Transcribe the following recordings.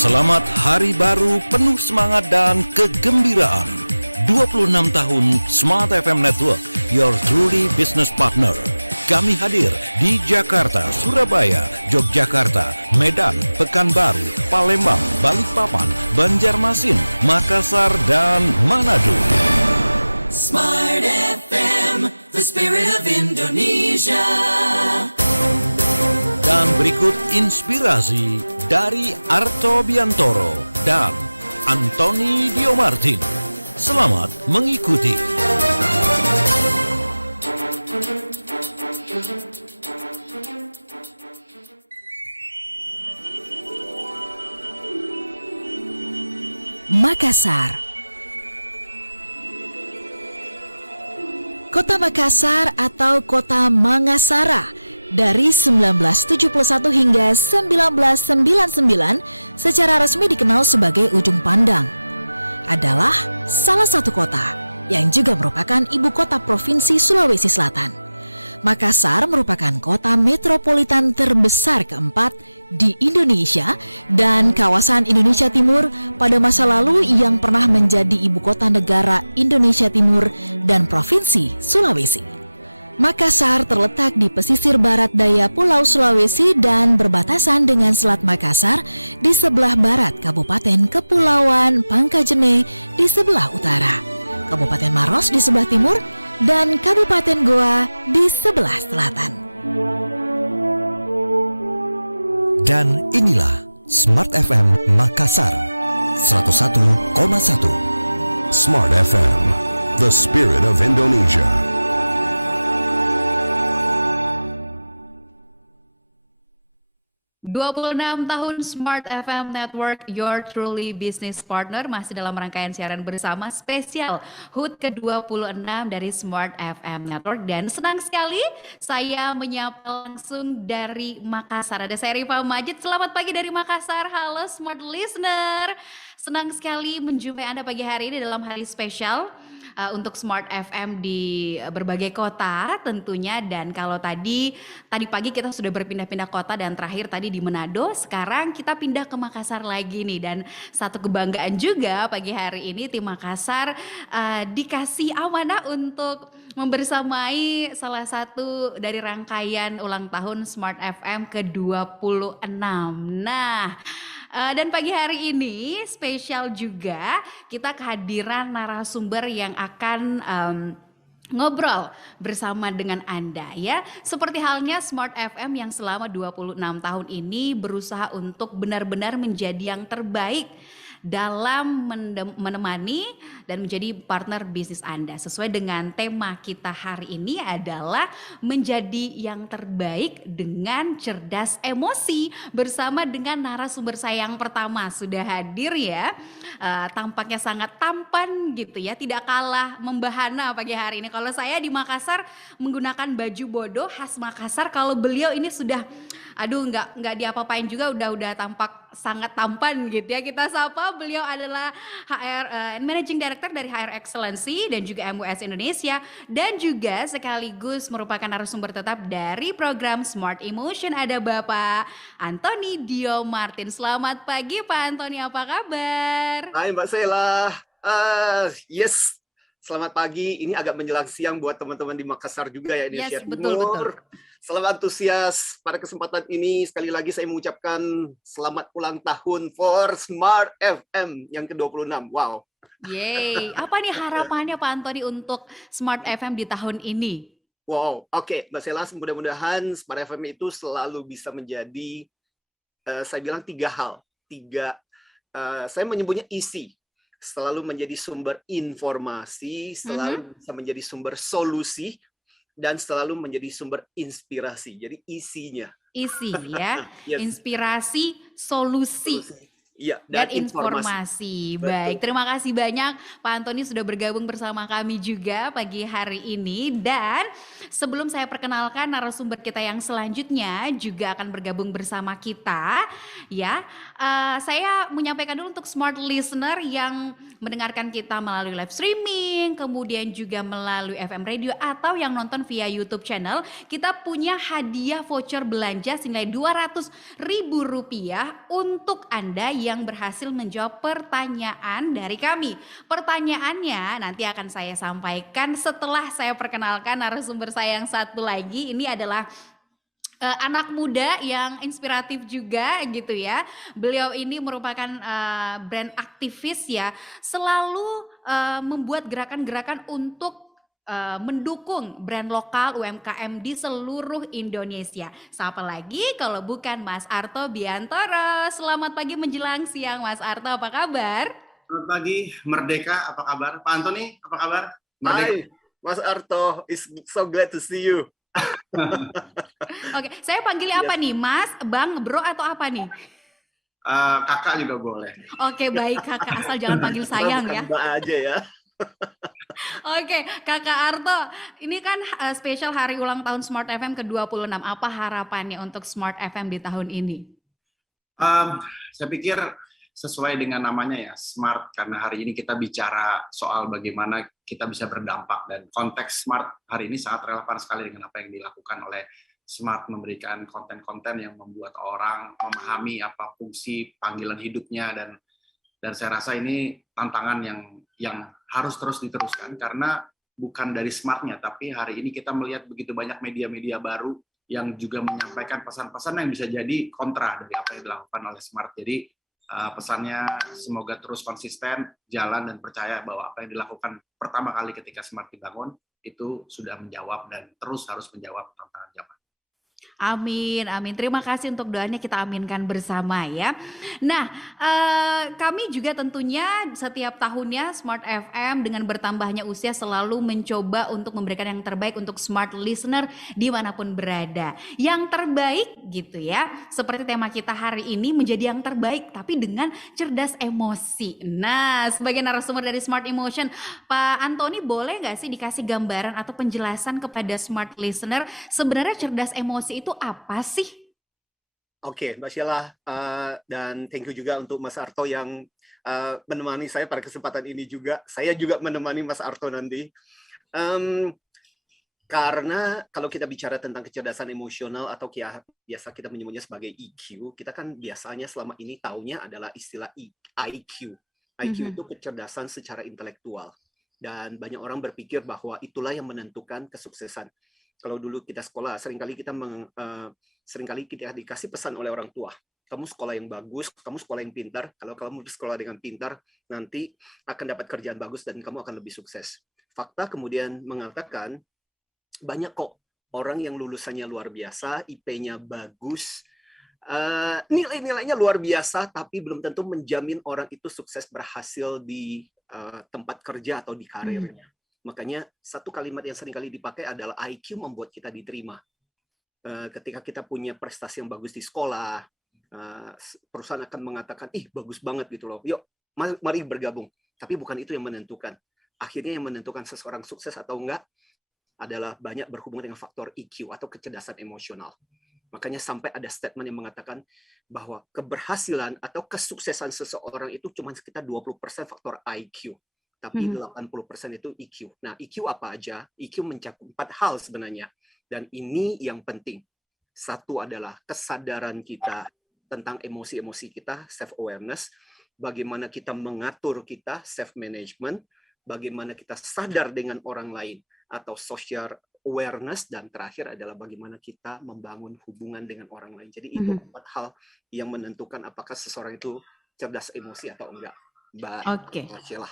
Selamat Hari Baru penuh semangat dan kegembiraan. 26 tahun Smart FM Network, your truly business partner. Kami hadir di Jakarta, Surabaya, Yogyakarta, Medan, Pekanbaru, Palembang, Balikpapan, Banjarmasin, Makassar, dan Manado. Smart FM, the spirit of Indonesia. Dan berikut inspirasi dari Arto Biantoro dan Anthony Diomartin. Selamat mengikuti. Makassar. Kota Makassar atau Kota Mangasara dari 1971 hingga 1999 secara resmi dikenal sebagai Ujung Pandang. Adalah salah satu kota yang juga merupakan ibu kota Provinsi Sulawesi Selatan. Makassar merupakan kota metropolitan terbesar keempat di Indonesia dan kawasan Indonesia Timur pada masa lalu yang pernah menjadi ibu kota negara Indonesia Timur dan Provinsi Sulawesi. Makassar terletak di pesisir barat daya Pulau Sulawesi dan berbatasan dengan Selat Makassar di sebelah barat Kabupaten Kepulauan Pangkajene di sebelah utara, Kabupaten Maros di sebelah timur, dan Kabupaten Goa di sebelah selatan. Dan inilah Smart FM Makassar 101,1. Smart FM, the spirit of Indonesia. ...26 tahun Smart FM Network, your truly business partner, masih dalam rangkaian siaran bersama spesial HUT ke-26 dari Smart FM Network. Dan senang sekali saya menyapa langsung dari Makassar. Ada saya Rifa Majid, selamat pagi dari Makassar. Halo Smart Listener, senang sekali menjumpai Anda pagi hari ini dalam hari spesial untuk Smart FM di berbagai kota tentunya. Dan kalau tadi pagi kita sudah berpindah-pindah kota dan terakhir tadi di Manado, sekarang kita pindah ke Makassar lagi nih. Dan satu kebanggaan juga pagi hari ini tim Makassar dikasih amanah untuk membersamai salah satu dari rangkaian ulang tahun Smart FM ke-26. Nah, dan pagi hari ini spesial juga kita kehadiran narasumber yang akan ngobrol bersama dengan Anda ya. Seperti halnya Smart FM yang selama 26 tahun ini berusaha untuk benar-benar menjadi yang terbaik dalam menemani dan menjadi partner bisnis Anda. Sesuai dengan tema kita hari ini adalah menjadi yang terbaik dengan cerdas emosi, bersama dengan narasumber saya yang pertama sudah hadir ya. Tampaknya sangat tampan gitu ya, tidak kalah membahana pagi hari ini. Kalau saya di Makassar menggunakan baju bodoh khas Makassar, kalau beliau ini sudah nggak diapa-apain juga, udah tampak sangat tampan gitu ya. Kita sapa, beliau adalah HR Managing Director dari HR Excellency dan juga MUS Indonesia, dan juga sekaligus merupakan narasumber tetap dari program Smart Emotion. Ada Bapak Anthony Diomartin. Selamat pagi Pak Anthony, apa kabar? Hai Mbak Sela. Yes, selamat pagi. Ini agak menjelang siang buat teman-teman di Makassar juga ya, Indonesia Timur. Selamat antusias pada kesempatan ini. Sekali lagi saya mengucapkan selamat ulang tahun for Smart FM yang ke-26. Wow. Yeay, apa nih harapannya Pak Anthony untuk Smart FM di tahun ini? Wow, oke Mbak Sela, mudah-mudahan Smart FM itu selalu bisa menjadi, saya bilang tiga hal. Saya menyebutnya isi. Selalu menjadi sumber informasi, selalu bisa menjadi sumber solusi, dan selalu menjadi sumber inspirasi. Jadi isinya. Isi ya, yes. Inspirasi, solusi. Iya, dan informasi. Baik, terima kasih banyak Pak Anthony sudah bergabung bersama kami juga pagi hari ini. Dan sebelum saya perkenalkan narasumber kita yang selanjutnya juga akan bergabung bersama kita, ya, saya menyampaikan dulu untuk smart listener yang mendengarkan kita melalui live streaming, kemudian juga melalui FM radio atau yang nonton via YouTube channel, kita punya hadiah voucher belanja senilai Rp200.000 untuk Anda yang berhasil menjawab pertanyaan dari kami. Pertanyaannya nanti akan saya sampaikan setelah saya perkenalkan narasumber saya yang satu lagi. Ini adalah anak muda yang inspiratif juga gitu ya. Beliau ini merupakan brand aktivis ya, selalu membuat gerakan-gerakan untuk mendukung brand lokal UMKM di seluruh Indonesia. Siapa lagi kalau bukan Mas Arto Biantoro. Selamat pagi menjelang siang Mas Arto, apa kabar? Selamat pagi, Merdeka, apa kabar? Pak Antoni, apa kabar? Hai, Mas Arto, it's so glad to see you. Oke, saya panggil apa nih? Mas, Bang, Bro atau apa nih? Kakak juga boleh. Oke, baik Kakak, asal jangan panggil sayang ya. Mbak aja ya. Oke, Kakak Arto, ini kan spesial hari ulang tahun Smart FM ke-26. Apa harapannya untuk Smart FM di tahun ini? Saya pikir sesuai dengan namanya ya, Smart, karena hari ini kita bicara soal bagaimana kita bisa berdampak, dan konteks Smart hari ini sangat relevan sekali dengan apa yang dilakukan oleh Smart, memberikan konten-konten yang membuat orang memahami apa fungsi panggilan hidupnya, dan saya rasa ini tantangan yang harus terus diteruskan, karena bukan dari Smartnya, tapi hari ini kita melihat begitu banyak media-media baru yang juga menyampaikan pesan-pesan yang bisa jadi kontra dari apa yang dilakukan oleh Smart. Jadi pesannya semoga terus konsisten, jalan, dan percaya bahwa apa yang dilakukan pertama kali ketika Smart dibangun itu sudah menjawab dan terus harus menjawab tantangan zaman. Amin, amin. Terima kasih untuk doanya, kita aminkan bersama ya. Nah, kami juga tentunya setiap tahunnya Smart FM dengan bertambahnya usia selalu mencoba untuk memberikan yang terbaik untuk Smart Listener dimanapun berada. Yang terbaik gitu ya, seperti tema kita hari ini menjadi yang terbaik tapi dengan cerdas emosi. Nah, sebagai narasumber dari Smart Emotion, Pak Antoni boleh nggak sih dikasih gambaran atau penjelasan kepada Smart Listener sebenarnya cerdas emosi itu apa sih? Oke, Mbak Sheila, dan thank you juga untuk Mas Arto yang menemani saya pada kesempatan ini juga. Saya juga menemani Mas Arto nanti. Karena kalau kita bicara tentang kecerdasan emosional atau biasa kita menyebutnya sebagai EQ, kita kan biasanya selama ini taunya adalah istilah IQ. IQ itu kecerdasan secara intelektual. Dan banyak orang berpikir bahwa itulah yang menentukan kesuksesan. Kalau dulu kita sekolah, seringkali kita dikasih pesan oleh orang tua. Kamu sekolah yang bagus, kamu sekolah yang pintar. Kalau kamu sekolah dengan pintar, nanti akan dapat kerjaan bagus dan kamu akan lebih sukses. Fakta kemudian mengatakan, banyak kok orang yang lulusannya luar biasa, IP-nya bagus, nilai-nilainya luar biasa, tapi belum tentu menjamin orang itu sukses berhasil di tempat kerja atau di karirnya. Makanya satu kalimat yang sering kali dipakai adalah IQ membuat kita diterima. Ketika kita punya prestasi yang bagus di sekolah, perusahaan akan mengatakan, bagus banget gitu loh, yuk mari bergabung. Tapi bukan itu yang menentukan. Akhirnya yang menentukan seseorang sukses atau enggak adalah banyak berhubungan dengan faktor EQ atau kecerdasan emosional. Makanya sampai ada statement yang mengatakan bahwa keberhasilan atau kesuksesan seseorang itu cuma sekitar 20% faktor IQ. Tapi 80% itu EQ. Nah, EQ apa aja? EQ mencakup 4 hal sebenarnya. Dan ini yang penting. Satu adalah kesadaran kita tentang emosi-emosi kita, self-awareness. Bagaimana kita mengatur kita, self-management. Bagaimana kita sadar dengan orang lain, atau social awareness. Dan terakhir adalah bagaimana kita membangun hubungan dengan orang lain. Jadi itu 4 hal yang menentukan apakah seseorang itu cerdas emosi atau enggak. Mbak Sheila.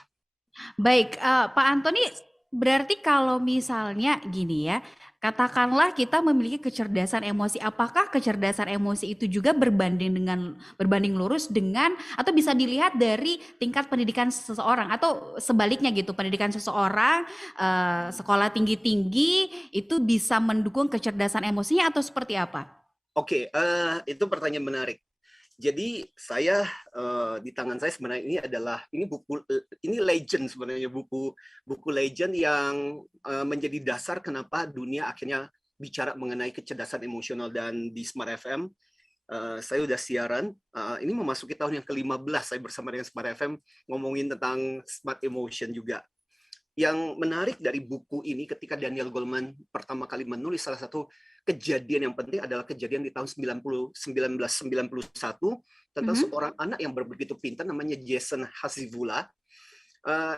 Baik, Pak Antoni, berarti kalau misalnya gini ya, katakanlah kita memiliki kecerdasan emosi, apakah kecerdasan emosi itu juga berbanding lurus dengan atau bisa dilihat dari tingkat pendidikan seseorang, atau sebaliknya gitu, pendidikan seseorang sekolah tinggi-tinggi itu bisa mendukung kecerdasan emosinya atau seperti apa? Oke, itu pertanyaan menarik. Jadi saya di tangan saya sebenarnya ini legend sebenarnya, buku legend yang menjadi dasar kenapa dunia akhirnya bicara mengenai kecerdasan emosional. Dan di Smart FM saya udah siaran, ini memasuki tahun yang ke-15 saya bersama dengan Smart FM ngomongin tentang Smart Emotion juga. yang menarik dari buku ini ketika Daniel Goleman pertama kali menulis, salah satu kejadian yang penting adalah kejadian di tahun 1991 tentang seorang anak yang begitu pintar namanya Jason Hasivula.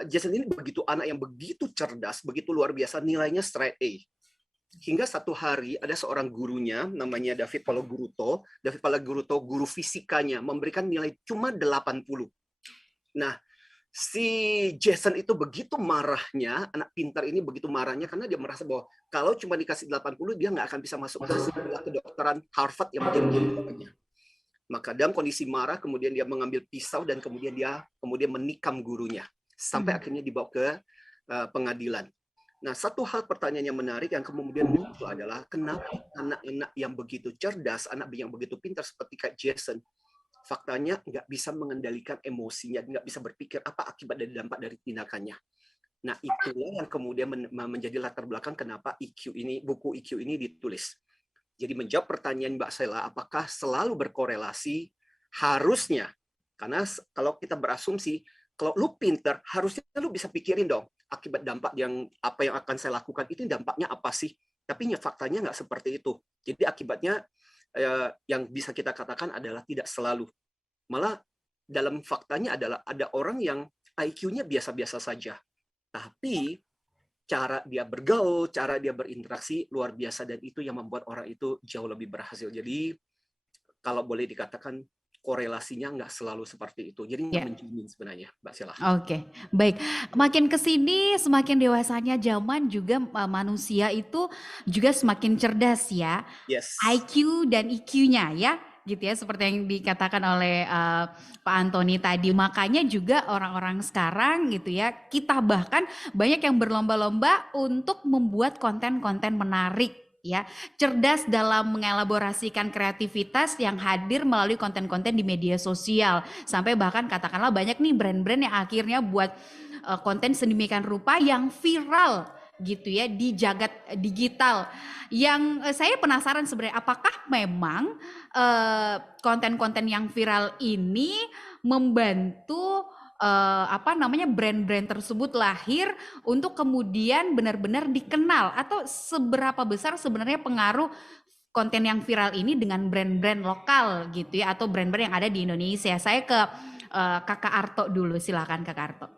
Jason ini begitu anak yang begitu cerdas, begitu luar biasa, nilainya straight A. Hingga satu hari ada seorang gurunya namanya David Palaguruto. David Palaguruto, guru fisikanya, memberikan nilai cuma 80. Nah, si Jason itu begitu marahnya, anak pintar ini begitu marahnya karena dia merasa bahwa kalau cuma dikasih 80 dia nggak akan bisa masuk ke sekolah kedokteran Harvard yang menjadi impiannya. Maka dalam kondisi marah kemudian dia mengambil pisau dan kemudian menikam gurunya sampai akhirnya dibawa ke pengadilan. Nah, satu hal pertanyaan yang menarik yang kemudian muncul adalah kenapa anak-anak yang begitu cerdas, anak yang begitu pintar seperti Kak Jason, faktanya nggak bisa mengendalikan emosinya, nggak bisa berpikir apa akibat dari dampak dari tindakannya. Nah, itulah yang kemudian menjadi latar belakang kenapa buku IQ ini ditulis. Jadi menjawab pertanyaan Mbak Sela, apakah selalu berkorelasi? Harusnya, karena kalau kita berasumsi, kalau lu pinter, harusnya lu bisa pikirin dong, akibat dampak apa yang akan saya lakukan itu dampaknya apa sih? Tapi faktanya nggak seperti itu. Jadi akibatnya yang bisa kita katakan adalah tidak selalu. Malah dalam faktanya adalah ada orang yang IQ-nya biasa-biasa saja. Tapi cara dia bergaul, cara dia berinteraksi luar biasa dan itu yang membuat orang itu jauh lebih berhasil. Jadi kalau boleh dikatakan korelasinya nggak selalu seperti itu. Jadi nggak menjamin sebenarnya, Mbak Sela. Oke, baik. Makin kesini, semakin dewasanya zaman juga manusia itu juga semakin cerdas ya. Yes. IQ dan EQ-nya ya, gitu ya. Seperti yang dikatakan oleh Pak Antoni tadi. Makanya juga orang-orang sekarang gitu ya, kita bahkan banyak yang berlomba-lomba untuk membuat konten-konten menarik. Ya, cerdas dalam mengelaborasikan kreativitas yang hadir melalui konten-konten di media sosial. Sampai bahkan katakanlah banyak nih brand-brand yang akhirnya buat konten sedemikian rupa yang viral gitu ya di jagat digital. Yang saya penasaran sebenarnya apakah memang konten-konten yang viral ini membantu brand-brand tersebut lahir untuk kemudian benar-benar dikenal, atau seberapa besar sebenarnya pengaruh konten yang viral ini dengan brand-brand lokal gitu ya, atau brand-brand yang ada di Indonesia. Saya ke Kakak Arto dulu, silakan Kakak Arto.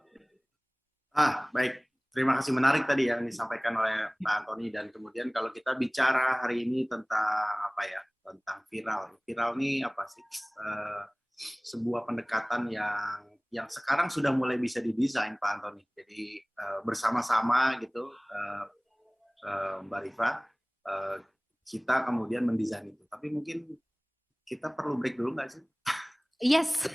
Baik, terima kasih, menarik tadi yang disampaikan oleh Pak Antoni. Dan kemudian kalau kita bicara hari ini tentang tentang viral. Viral ini apa sih? Sebuah pendekatan yang sekarang sudah mulai bisa didesain, Pak Antoni. Jadi bersama-sama gitu, Mbak Rifa, kita kemudian mendesain itu. Tapi mungkin kita perlu break dulu nggak sih? Yes.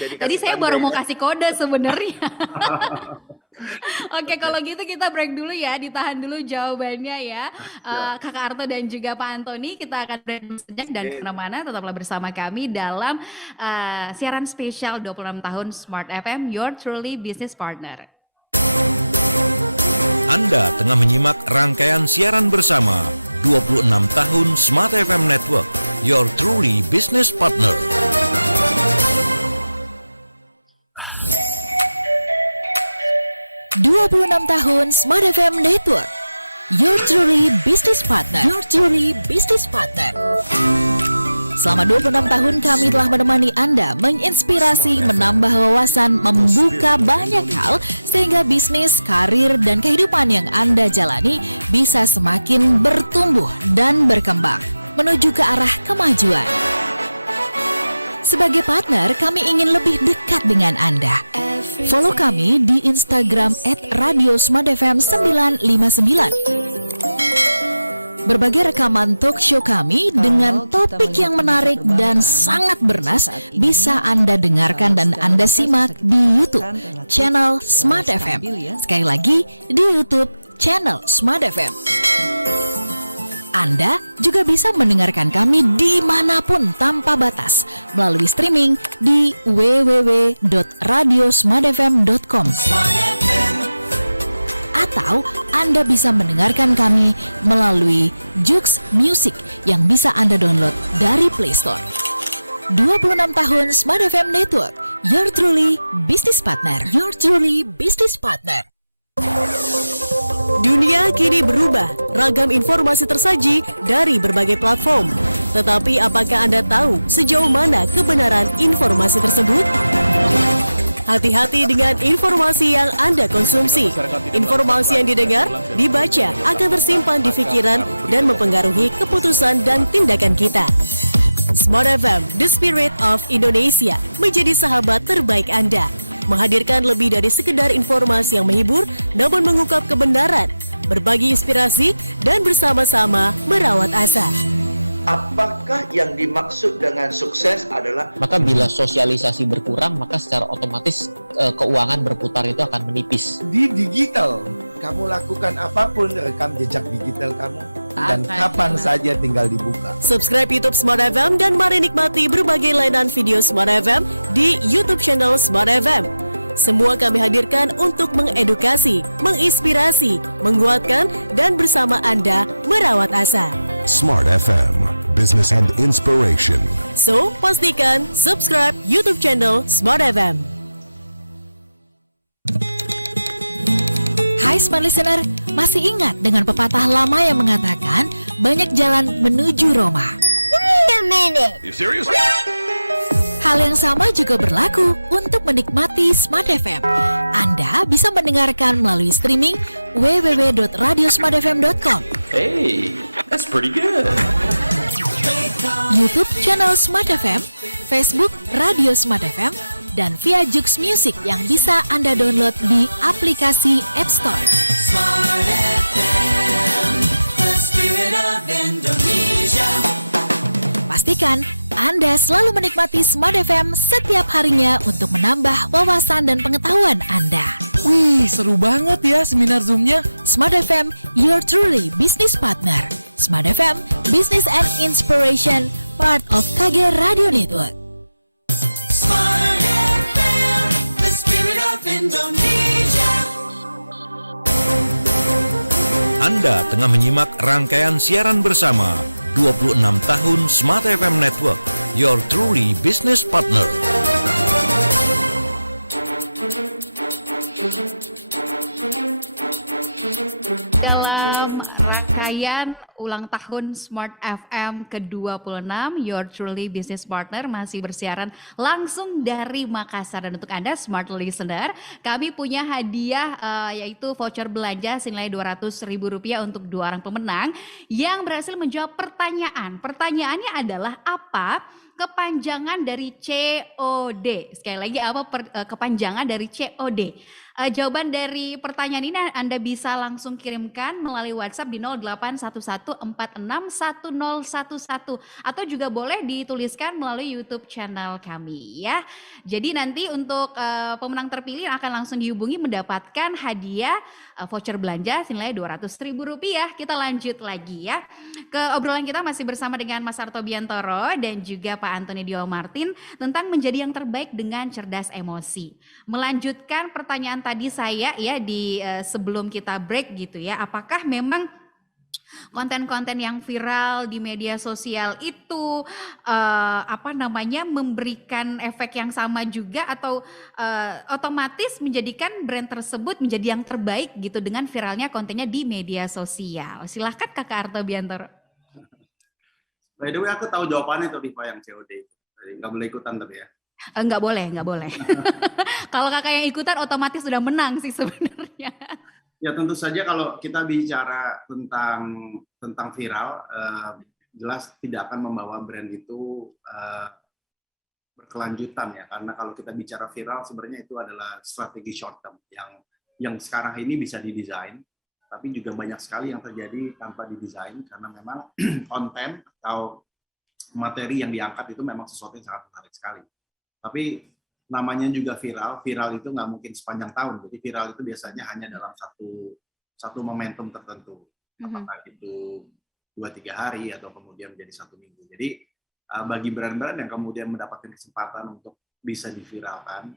Tadi saya baru mau kasih kode sebenarnya. Oke, kalau gitu kita break dulu ya, ditahan dulu jawabannya ya. Kakak Arto dan juga Pak Antoni, kita akan break sejenak dan kemana-mana, tetaplah bersama kami dalam siaran spesial 26 tahun Smart FM, Your Truly Business Partner. Anda tengah menyimak rangkaian siaran bersama 26 tahun Smart FM Network, Your Truly Business Partner. ...26 tahun Smart FM Network, Your Truly Business Partner. Your Truly Business Partner. Selama 26 tahun kami telah menemani Anda, menginspirasi, menambah wawasan, membuka banyak hal sehingga bisnis, karir, dan kehidupan yang Anda jalani bisa semakin bertumbuh dan berkembang menuju ke arah kemajuan. Sebagai partner, kami ingin lebih dekat dengan Anda. Follow kami di Instagram @radiosmartfm959. Berbagai rekaman talk show kami dengan topik yang menarik dan sangat bernas bisa Anda dengarkan dan Anda simak di YouTube channel Smart FM. Sekali lagi, di YouTube channel Smart FM. Anda juga bisa mendengarkan kami dimanapun tanpa batas melalui streaming di www.radiosmartfm.com. Atau Anda bisa mendengarkan kami melalui Joox Music yang bisa Anda download dari Play Store. 26 tahun Smart FM Network, Your truly business partner. Your truly business partner. Dunia kini berubah, ragam informasi tersaji dari berbagai platform. Tetapi apakah Anda tahu sejauh mana kebenaran informasi tersebut? Hati-hati dengan informasi yang Anda konsumsi. Informasi yang didengar, dibaca akan tersimpan di pikiran dan mempengaruhi keputusan dan tindakan kita. Smart FM, The Spirit of Indonesia, menjadi sahabat terbaik Anda. Menghadirkan lebih dari sekedar informasi yang menghibur, namun mengungkap kebenaran, berbagi inspirasi, dan bersama-sama merawat asa. Apakah yang dimaksud dengan sukses adalah maka bila sosialisasi berkurang, maka secara otomatis keuangan berputar itu akan menipis. Di digital, kamu lakukan apapun, rekam jejak digital kamu, dan kapan saja tinggal dibuka. Subscribe YouTube Smart FM dan mari nikmati berbagai layanan video Smart FM di YouTube channel Smart FM. Semua kami hadirkan untuk mengedukasi, menginspirasi, menguatkan, dan bersama Anda merawat asa. Smart FM, Business and Inspiration. So, pastikan subscribe YouTube channel Smart FM. Hai Smart Listener, masih ingat dengan pepatah lama yang mengatakan banyak jalan menuju Roma? Wait a minute. You serious? Hal yang sama juga berlaku untuk menikmati Smart FM. Anda bisa mendengarkan melalui streaming www.radiosmartfm.com. Hey, that's pretty good. YouTube channel Smart FM, Facebook Radio Smart FM, dan via Joox Music yang bisa Anda download di aplikasi App Store. Smart FM, the spirit of Indonesia. Pastikan Anda selalu menikmati Smart FM setiap harinya untuk menambah wawasan dan pengetahuan Anda. Wih, seru banget ya seminar Zoom-nya. Smart FM, your truly business partner. Smart FM, Business and Inspiration, part of KG Radio Network. Smart FM, the spirit of Indonesia. Anda tengah menyimak rangkaian siaran bersama 26 tahun Smart FM Network, your truly business partner. Dalam rangkaian ulang tahun Smart FM ke-26, Your Truly Business Partner masih bersiaran langsung dari Makassar. Dan untuk Anda Smart Listener, kami punya hadiah yaitu voucher belanja senilai Rp200.000 untuk 2 orang pemenang yang berhasil menjawab pertanyaan. Pertanyaannya adalah apa kepanjangan dari COD? Sekali lagi, apa kepanjangan dari COD? Jawaban dari pertanyaan ini Anda bisa langsung kirimkan melalui WhatsApp di 0811461011 atau juga boleh dituliskan melalui YouTube channel kami ya. Jadi nanti untuk pemenang terpilih akan langsung dihubungi mendapatkan hadiah voucher belanja senilai Rp200.000. Kita lanjut lagi ya. Ke obrolan kita masih bersama dengan Mas Arto Biantoro dan juga Pak Antoni Dio Martin tentang menjadi yang terbaik dengan cerdas emosi. Melanjutkan pertanyaan tadi saya ya di sebelum kita break gitu ya, apakah memang konten-konten yang viral di media sosial itu memberikan efek yang sama juga atau otomatis menjadikan brand tersebut menjadi yang terbaik gitu dengan viralnya kontennya di media sosial? Silahkan Kakak Arto Biantoro. By the way, aku tahu jawabannya tuh Diva yang COD. Nggak boleh ikutan tapi ya. Nggak boleh. Kalau kakak yang ikutan otomatis sudah menang sih sebenarnya. Ya tentu saja kalau kita bicara tentang viral, jelas tidak akan membawa brand itu berkelanjutan ya. Karena kalau kita bicara viral sebenarnya itu adalah strategi short term yang sekarang ini bisa didesain, tapi juga banyak sekali yang terjadi tanpa didesain karena memang konten atau materi yang diangkat itu memang sesuatu yang sangat menarik sekali. Tapi namanya juga viral itu nggak mungkin sepanjang tahun. Jadi viral itu biasanya hanya dalam satu momentum tertentu. Apakah itu 2-3 hari atau kemudian menjadi 1 minggu. Jadi bagi brand-brand yang kemudian mendapatkan kesempatan untuk bisa diviralkan,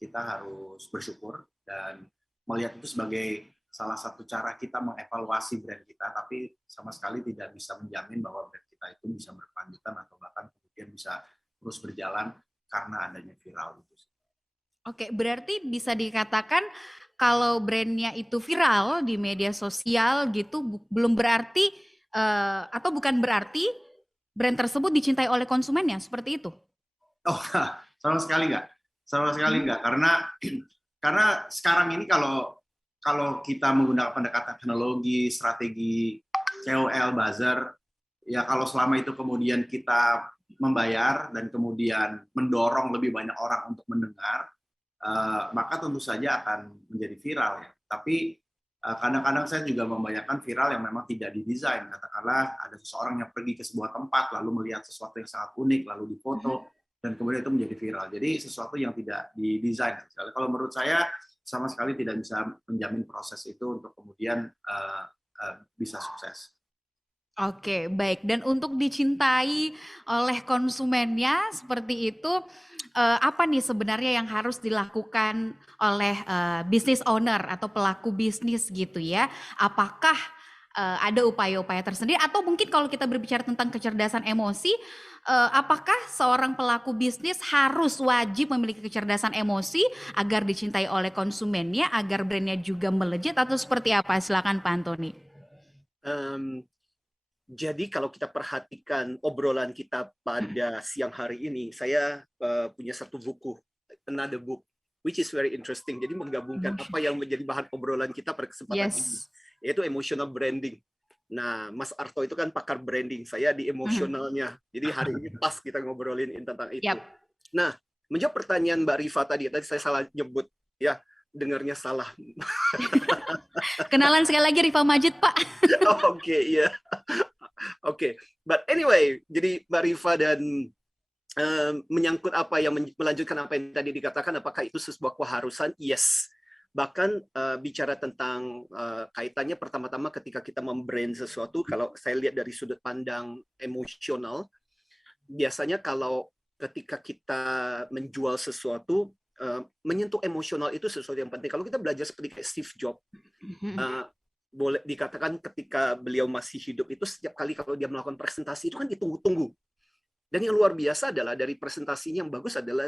kita harus bersyukur dan melihat itu sebagai salah satu cara kita mengevaluasi brand kita, tapi sama sekali tidak bisa menjamin bahwa brand kita itu bisa berkelanjutan atau bahkan kemudian bisa terus berjalan. karena adanya viral itu. Oke, berarti bisa dikatakan kalau brandnya itu viral di media sosial gitu, belum berarti atau bukan berarti brand tersebut dicintai oleh konsumennya, seperti itu? Oh, sama sekali nggak, sama sekali nggak, karena sekarang ini kalau kita menggunakan pendekatan teknologi, strategi KOL, buzzer, ya kalau selama itu kemudian kita membayar dan kemudian mendorong lebih banyak orang untuk mendengar, maka tentu saja akan menjadi viral ya. Tapi kadang-kadang saya juga membayangkan viral yang memang tidak didesain. Katakanlah ada seseorang yang pergi ke sebuah tempat lalu melihat sesuatu yang sangat unik lalu difoto dan kemudian itu menjadi viral. Jadi sesuatu yang tidak didesain. Kalau menurut saya sama sekali tidak bisa menjamin proses itu untuk kemudian bisa sukses. Oke, baik. Dan untuk dicintai oleh konsumennya seperti itu, apa nih sebenarnya yang harus dilakukan oleh business owner atau pelaku bisnis gitu ya? Apakah ada upaya-upaya tersendiri atau mungkin kalau kita berbicara tentang kecerdasan emosi, apakah seorang pelaku bisnis harus wajib memiliki kecerdasan emosi agar dicintai oleh konsumennya, agar brandnya juga melejit atau seperti apa? Silakan Pak Antoni. Jadi kalau kita perhatikan obrolan kita pada siang hari ini, saya punya satu buku, another book, which is very interesting. Jadi menggabungkan apa yang menjadi bahan obrolan kita pada kesempatan ini, yaitu emotional branding. Nah, Mas Arto itu kan pakar branding, saya di emosionalnya. Jadi hari ini pas kita ngobrolin tentang itu. Nah, menjawab pertanyaan Mbak Rifa tadi saya salah nyebut, ya dengarnya salah. Kenalan sekali lagi Rifa Majid, Pak. Oke, iya. Oke, but anyway, jadi Mbak Rifa dan menyangkut apa yang melanjutkan apa yang tadi dikatakan, apakah itu sebuah keharusan? Yes. Bahkan bicara tentang kaitannya pertama-tama ketika kita membrand sesuatu, kalau saya lihat dari sudut pandang emosional, biasanya kalau ketika kita menjual sesuatu, menyentuh emosional itu sesuatu yang penting. Kalau kita belajar seperti kayak Steve Jobs, boleh dikatakan ketika beliau masih hidup itu setiap kali kalau dia melakukan presentasi itu kan ditunggu-tunggu. Dan yang luar biasa adalah dari presentasinya yang bagus adalah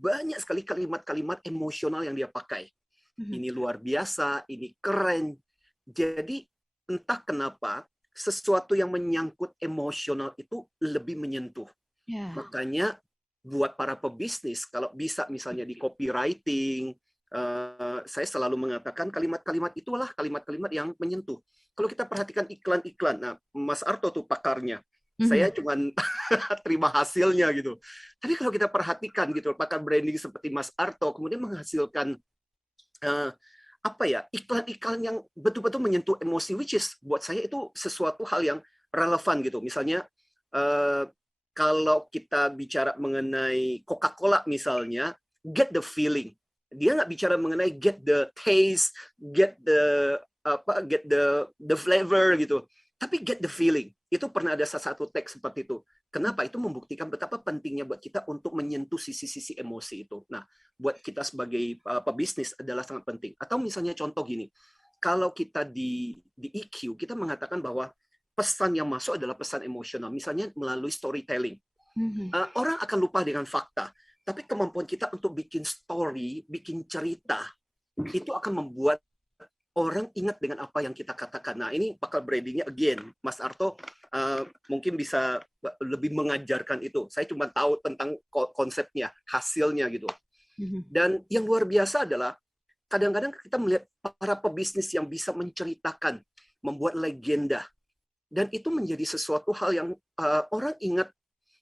banyak sekali kalimat-kalimat emosional yang dia pakai. Ini luar biasa, ini keren. Jadi entah kenapa sesuatu yang menyangkut emosional itu lebih menyentuh. Makanya buat para pebisnis, kalau bisa misalnya di copywriting, saya selalu mengatakan kalimat-kalimat itulah kalimat-kalimat yang menyentuh. Kalau kita perhatikan iklan-iklan, nah Mas Arto tuh pakarnya, saya cuman terima hasilnya gitu. Tapi kalau kita perhatikan gitu, pakar branding seperti Mas Arto kemudian menghasilkan iklan-iklan yang betul-betul menyentuh emosi, which is buat saya itu sesuatu hal yang relevan gitu. Misalnya kalau kita bicara mengenai Coca-Cola misalnya, get the feeling. Dia nggak bicara mengenai get the taste, get the flavor gitu, tapi get the feeling. Itu pernah ada satu teks seperti itu. Kenapa? Itu membuktikan betapa pentingnya buat kita untuk menyentuh sisi-sisi emosi itu. Nah, buat kita sebagai pebisnis adalah sangat penting. Atau misalnya contoh gini, kalau kita di EQ kita mengatakan bahwa pesan yang masuk adalah pesan emosional, misalnya melalui storytelling. Orang akan lupa dengan fakta. Tapi kemampuan kita untuk bikin story, bikin cerita, itu akan membuat orang ingat dengan apa yang kita katakan. Nah, ini pakar brandingnya again, Mas Arto mungkin bisa lebih mengajarkan itu. Saya cuma tahu tentang konsepnya, hasilnya gitu. Dan yang luar biasa adalah kadang-kadang kita melihat para pebisnis yang bisa menceritakan, membuat legenda. Dan itu menjadi sesuatu hal yang orang ingat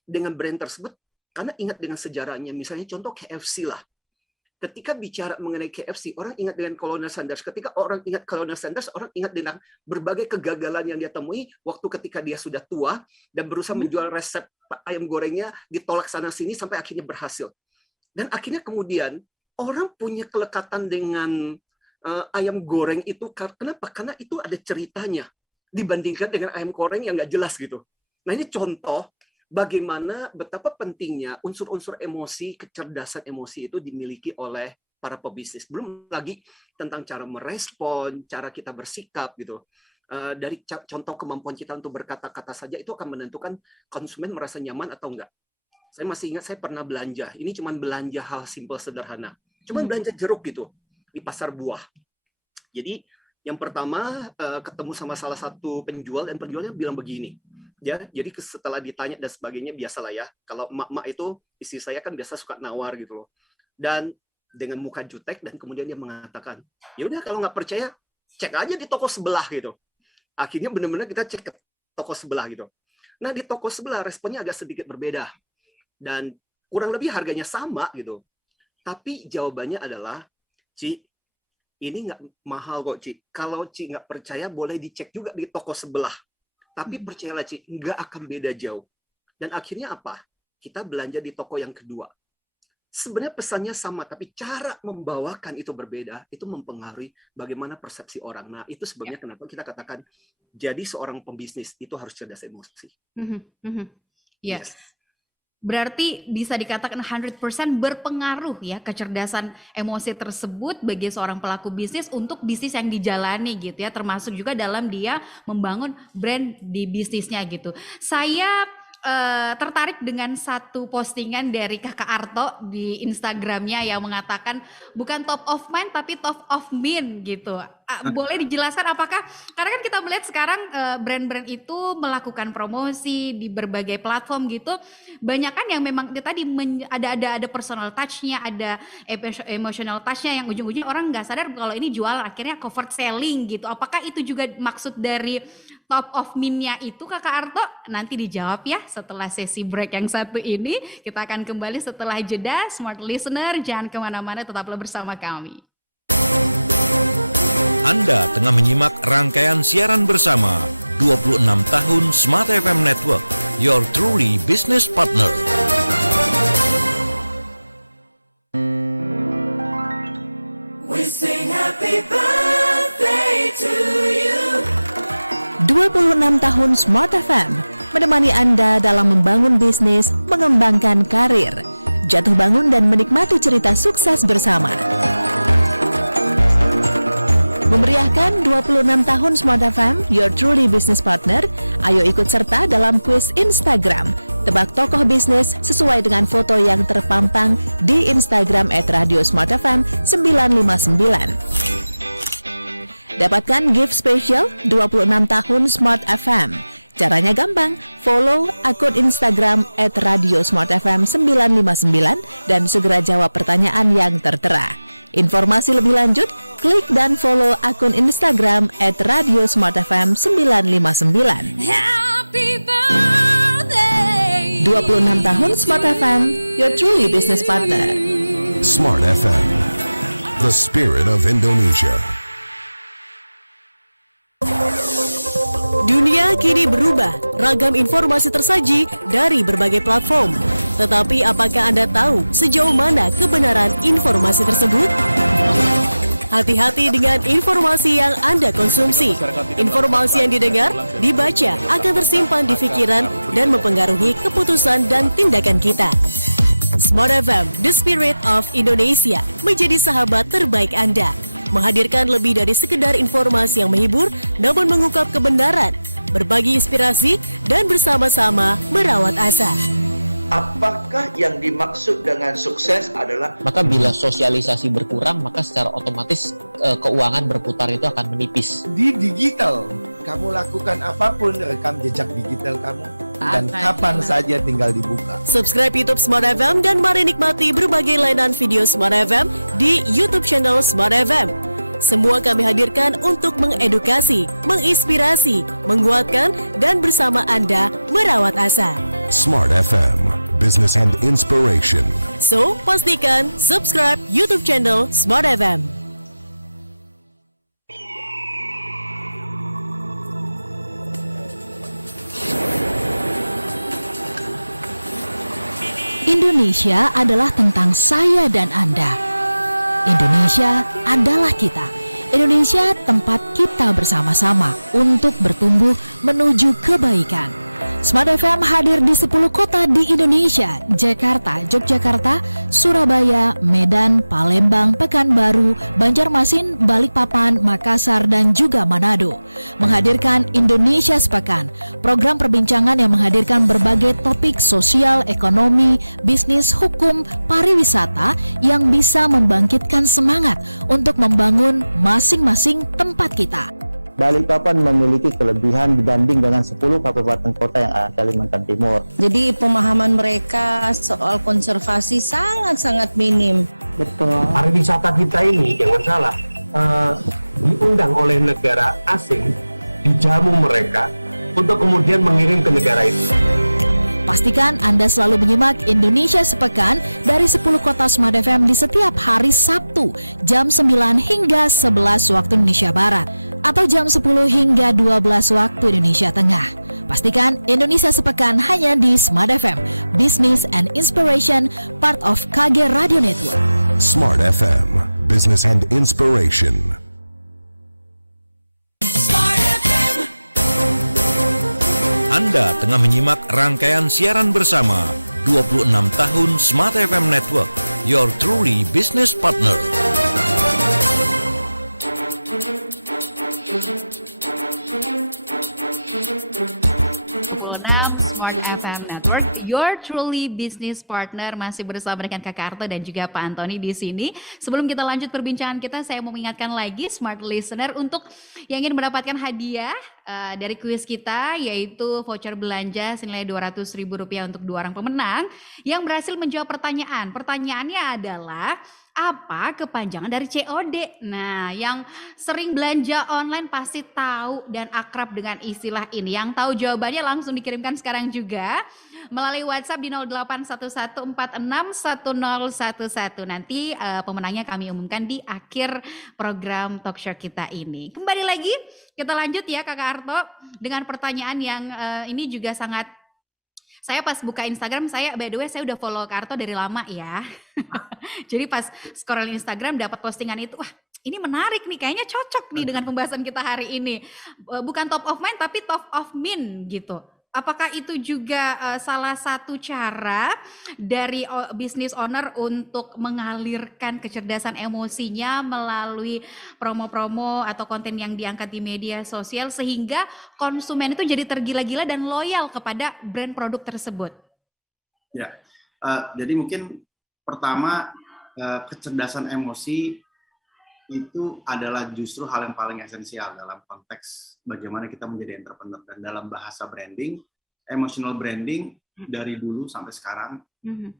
dengan brand tersebut karena ingat dengan sejarahnya. Misalnya contoh KFC lah. Ketika bicara mengenai KFC, orang ingat dengan Colonel Sanders. Ketika orang ingat Colonel Sanders, orang ingat dengan berbagai kegagalan yang dia temui waktu ketika dia sudah tua dan berusaha menjual resep ayam gorengnya, ditolak sana-sini sampai akhirnya berhasil. Dan akhirnya kemudian orang punya kelekatan dengan ayam goreng itu. Kenapa? Karena itu ada ceritanya dibandingkan dengan ayam goreng yang nggak jelas gitu. Nah, ini contoh bagaimana betapa pentingnya unsur-unsur emosi, kecerdasan emosi itu dimiliki oleh para pebisnis. Belum lagi tentang cara merespon, cara kita bersikap gitu. Dari contoh kemampuan kita untuk berkata-kata saja itu akan menentukan konsumen merasa nyaman atau enggak. Saya masih ingat saya pernah belanja. Ini cuman belanja hal simpel sederhana. Cuman belanja jeruk gitu di pasar buah. Jadi yang pertama ketemu sama salah satu penjual dan penjualnya bilang begini. Ya, jadi setelah ditanya dan sebagainya biasalah ya. Kalau emak-emak itu istri saya kan biasa suka nawar gitu loh. Dan dengan muka jutek dan kemudian dia mengatakan, ya udah kalau nggak percaya cek aja di toko sebelah gitu. Akhirnya benar-benar kita cek ke toko sebelah gitu. Nah di toko sebelah responnya agak sedikit berbeda dan kurang lebih harganya sama gitu. Tapi jawabannya adalah, Ci, ini nggak mahal kok Ci. Kalau Ci nggak percaya boleh dicek juga di toko sebelah. Tapi percayalah Ci, nggak akan beda jauh. Dan akhirnya apa? Kita belanja di toko yang kedua. Sebenarnya pesannya sama, tapi cara membawakan itu berbeda. Itu mempengaruhi bagaimana persepsi orang. Nah, itu sebenarnya kenapa kita katakan, jadi seorang pembisnis itu harus cerdas emosi. Yes. Berarti bisa dikatakan 100% berpengaruh ya kecerdasan emosi tersebut bagi seorang pelaku bisnis untuk bisnis yang dijalani gitu ya, termasuk juga dalam dia membangun brand di bisnisnya gitu. Saya tertarik dengan satu postingan dari Kakak Arto di Instagramnya yang mengatakan bukan top of mind tapi top of mind gitu. Boleh dijelaskan apakah, karena kan kita melihat sekarang brand-brand itu melakukan promosi di berbagai platform gitu, banyak kan yang memang tadi ada personal touch-nya, ada emotional touch-nya yang ujung-ujungnya orang nggak sadar kalau ini jual akhirnya covert selling gitu. Apakah itu juga maksud dari top of mind-nya itu Kakak Arto? Nanti dijawab ya setelah sesi break yang satu ini. Kita akan kembali setelah jeda. Smart Listener, jangan kemana-mana, tetaplah bersama kami. Anda tengah menyimak rangkaian siaran bersama 26 tahun Smart FM Network, your truly business partner. We sing happy birthday to you. 26 tahun Smart FM menemani Anda dalam membangun bisnis, mengembangkan karir, jatuh bangun dan menikmati cerita sukses bersama. Memeriahkan 26 tahun Smart FM, your truly business partner, ayo ikut serta dalam kuis Instagram. Tebak tokoh bisnis sesuai dengan foto yang terpampang di Instagram @radiosmartfm 959. Dapatkan gift spesial 26 tahun Smart FM. Caranya gampang, follow akun Instagram @radiosmartfm 959 dan segera jawab pertanyaan yang tertera. Informasi lebih lanjut, klik dan follow akun Instagram @radiosmartfm 959. Happy birthday. 26 tahun Smart FM, your truly business partner. Smart FM, the spirit of Indonesia. Dunia kini berubah, ragam informasi tersaji dari berbagai platform. Tetapi apakah Anda tahu sejauh mana kebenaran informasi tersebut? Hati-hati dengan informasi yang Anda konsumsi. Informasi yang didengar, dibaca akan tersimpan di pikiran dan mempengaruhi keputusan dan tindakan kita. Smart FM, the spirit of Indonesia, menjadi sahabat terbaik Anda. Menghadirkan lebih dari sekedar informasi yang menghibur, namun mengungkap kebenaran, berbagi inspirasi, dan bersama-sama merawat asa. Apakah yang dimaksud dengan sukses adalah Maka bila sosialisasi berkurang, maka secara otomatis keuangan berputar itu akan menipis. Di digital, kamu lakukan apapun, rekam jejak digital kamu, dan kapan saja tinggal dibuka. Subscribe YouTube Smart FM dan mari nikmati berbagai layanan video Smart FM di YouTube channel Smart FM. Semua kami hadirkan untuk mengedukasi, menginspirasi, menguatkan, dan bersama Anda merawat asa. Smart FM, business and inspiration. So, pastikan subscribe YouTube channel Smart FM. Indonesia adalah tentang saya dan Anda. Indonesia adalah kita. Indonesia tempat kita bersama-sama untuk bertumbuh menuju kebaikan. Smart FM hadir di 10 kota di Indonesia: Jakarta, Yogyakarta, Surabaya, Medan, Palembang, Pekanbaru, Banjarmasin, Balikpapan, Makassar, dan juga Manado. Menghadirkan Indonesia Sepekan, program perbincangan yang menghadirkan berbagai topik sosial, ekonomi, bisnis, hukum, pariwisata yang bisa membangkitkan semangat untuk membangun masing-masing tempat kita. Balikpapan memiliki kelebihan dibanding dengan 10 kabupaten kota yang ada di Kalimantan Timur. Jadi pemahaman mereka soal konservasi sangat-sangat minim. Betul. Pariwisata kita ini jangan salah, diundang oleh negara asing, dijamu mereka untuk kemudian mengirim ke negara itu. Pastikan Anda selalu menyimak Indonesia Sepekan dari 10 kota Smart FM di setiap hari Sabtu jam 9 hingga 11 waktu Indonesia Barat atau jam 10 hingga 12 waktu Indonesia Tengah. Pastikan Indonesia Sepekan hanya di Smart FM, Business and Inspiration, part of KG Radio Network. Smart FM, Business and Inspiration. Anda tengah menyimak rangkaian siaran bersama 26 tahun Smart FM Network, your truly business partner. Smart FM Network, your truly business partner, masih bersama dengan Kak Karto dan juga Pak Antoni di sini. Sebelum kita lanjut perbincangan kita, saya mau mengingatkan lagi Smart Listener untuk yang ingin mendapatkan hadiah dari kuis kita, yaitu voucher belanja senilai Rp200.000 untuk 2 orang pemenang yang berhasil menjawab pertanyaan. Pertanyaannya adalah, apa kepanjangan dari COD? Nah, yang sering belanja online pasti tahu dan akrab dengan istilah ini. Yang tahu jawabannya langsung dikirimkan sekarang juga melalui WhatsApp di 0811461011. Nanti pemenangnya kami umumkan di akhir program talk show kita ini. Kembali lagi, kita lanjut ya Kak Karto dengan pertanyaan yang ini juga sangat. Saya pas buka Instagram, by the way saya udah follow Karto dari lama ya. Jadi pas scroll Instagram dapat postingan itu, wah ini menarik nih, kayaknya cocok nih dengan pembahasan kita hari ini. Bukan top of mind tapi top of mind gitu. Apakah itu juga salah satu cara dari business owner untuk mengalirkan kecerdasan emosinya melalui promo-promo atau konten yang diangkat di media sosial sehingga konsumen itu jadi tergila-gila dan loyal kepada brand produk tersebut? Ya, jadi mungkin pertama kecerdasan emosi itu adalah justru hal yang paling esensial dalam konteks bagaimana kita menjadi entrepreneur. Dan dalam bahasa branding, emotional branding dari dulu sampai sekarang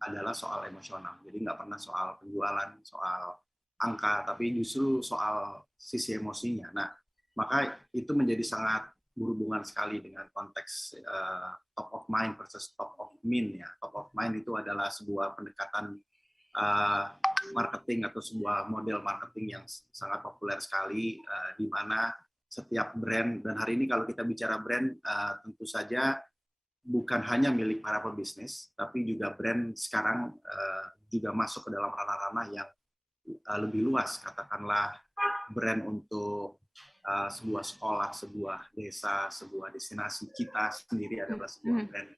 adalah soal emosional. Jadi nggak pernah soal penjualan, soal angka, tapi justru soal sisi emosinya. Nah, maka itu menjadi sangat berhubungan sekali dengan konteks top of mind versus top of mind ya. Top of mind itu adalah sebuah pendekatan marketing atau sebuah model marketing yang sangat populer sekali, di mana setiap brand, dan hari ini kalau kita bicara brand, tentu saja bukan hanya milik para pebisnis, tapi juga brand sekarang juga masuk ke dalam ranah-ranah yang lebih luas, katakanlah brand untuk sebuah sekolah, sebuah desa, sebuah destinasi, kita sendiri adalah sebuah brand.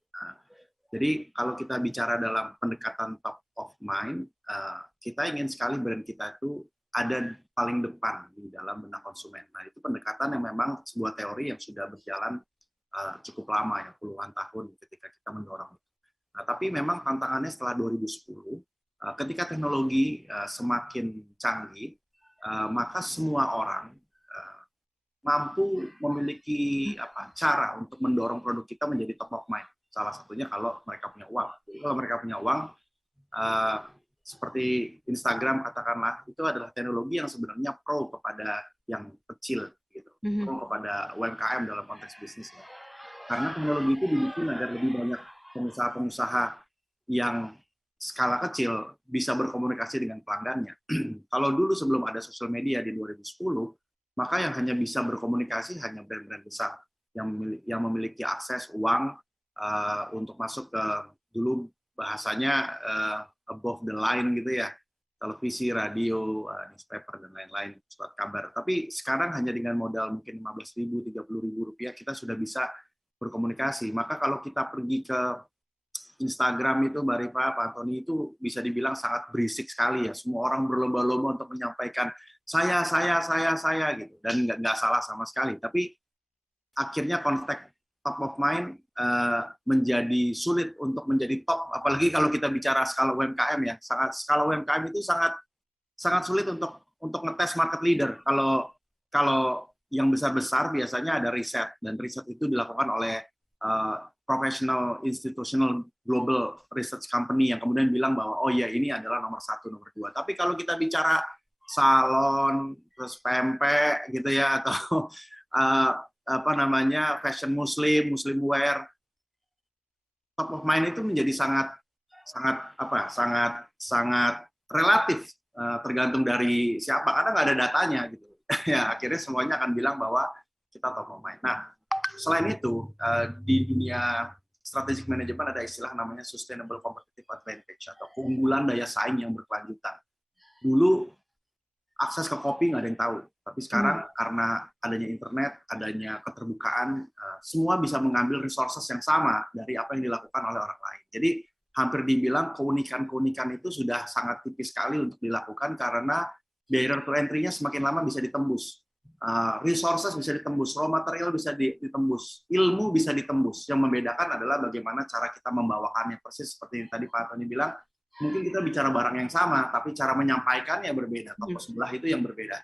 Jadi kalau kita bicara dalam pendekatan top of mind, kita ingin sekali brand kita itu ada paling depan di dalam benak konsumen. Nah, itu pendekatan yang memang sebuah teori yang sudah berjalan cukup lama ya, puluhan tahun ketika kita mendorong. Nah, tapi memang tantangannya setelah 2010, ketika teknologi semakin canggih, maka semua orang mampu memiliki cara untuk mendorong produk kita menjadi top of mind. Salah satunya kalau mereka punya uang. Jadi kalau mereka punya uang, seperti Instagram katakanlah, itu adalah teknologi yang sebenarnya pro kepada yang kecil, gitu. Pro kepada UMKM dalam konteks bisnis. Ya. Karena teknologi itu dibikin agar lebih banyak pengusaha-pengusaha yang skala kecil bisa berkomunikasi dengan pelanggannya. Kalau dulu sebelum ada sosial media di 2010, maka yang hanya bisa berkomunikasi hanya brand-brand besar yang memiliki akses uang untuk masuk ke, dulu bahasanya above the line gitu ya, televisi, radio, newspaper dan lain-lain, surat kabar. Tapi sekarang hanya dengan modal mungkin 15.000, 30.000 rupiah kita sudah bisa berkomunikasi. Maka kalau kita pergi ke Instagram itu, Mbak Rifa, Pak Antoni, itu bisa dibilang sangat berisik sekali ya. Semua orang berlomba-lomba untuk menyampaikan saya gitu, dan nggak salah sama sekali. Tapi akhirnya konteks top of mind menjadi sulit untuk menjadi top, apalagi kalau kita bicara skala UMKM ya. Skala UMKM itu sangat sulit untuk ngetes market leader. Kalau yang besar-besar biasanya ada riset, dan riset itu dilakukan oleh professional institutional global research company yang kemudian bilang bahwa oh ya ini adalah nomor 1, nomor 2. Tapi kalau kita bicara salon, terus pempek gitu ya, atau fashion muslim wear, top of mind itu menjadi sangat relatif, tergantung dari siapa, karena nggak ada datanya gitu. Ya akhirnya semuanya akan bilang bahwa kita top of mind. Nah, selain itu di dunia strategic management ada istilah namanya sustainable competitive advantage atau keunggulan daya saing yang berkelanjutan. Dulu akses ke kopi nggak ada yang tahu, tapi sekarang karena adanya internet, adanya keterbukaan, semua bisa mengambil resources yang sama dari apa yang dilakukan oleh orang lain. Jadi hampir dibilang keunikan itu sudah sangat tipis sekali untuk dilakukan karena barrier to entry-nya semakin lama bisa ditembus. Resources bisa ditembus, raw material bisa ditembus, ilmu bisa ditembus. Yang membedakan adalah bagaimana cara kita membawakannya, persis seperti yang tadi Pak Tony bilang. Mungkin kita bicara barang yang sama, tapi cara menyampaikannya berbeda. Toko sebelah itu yang berbeda.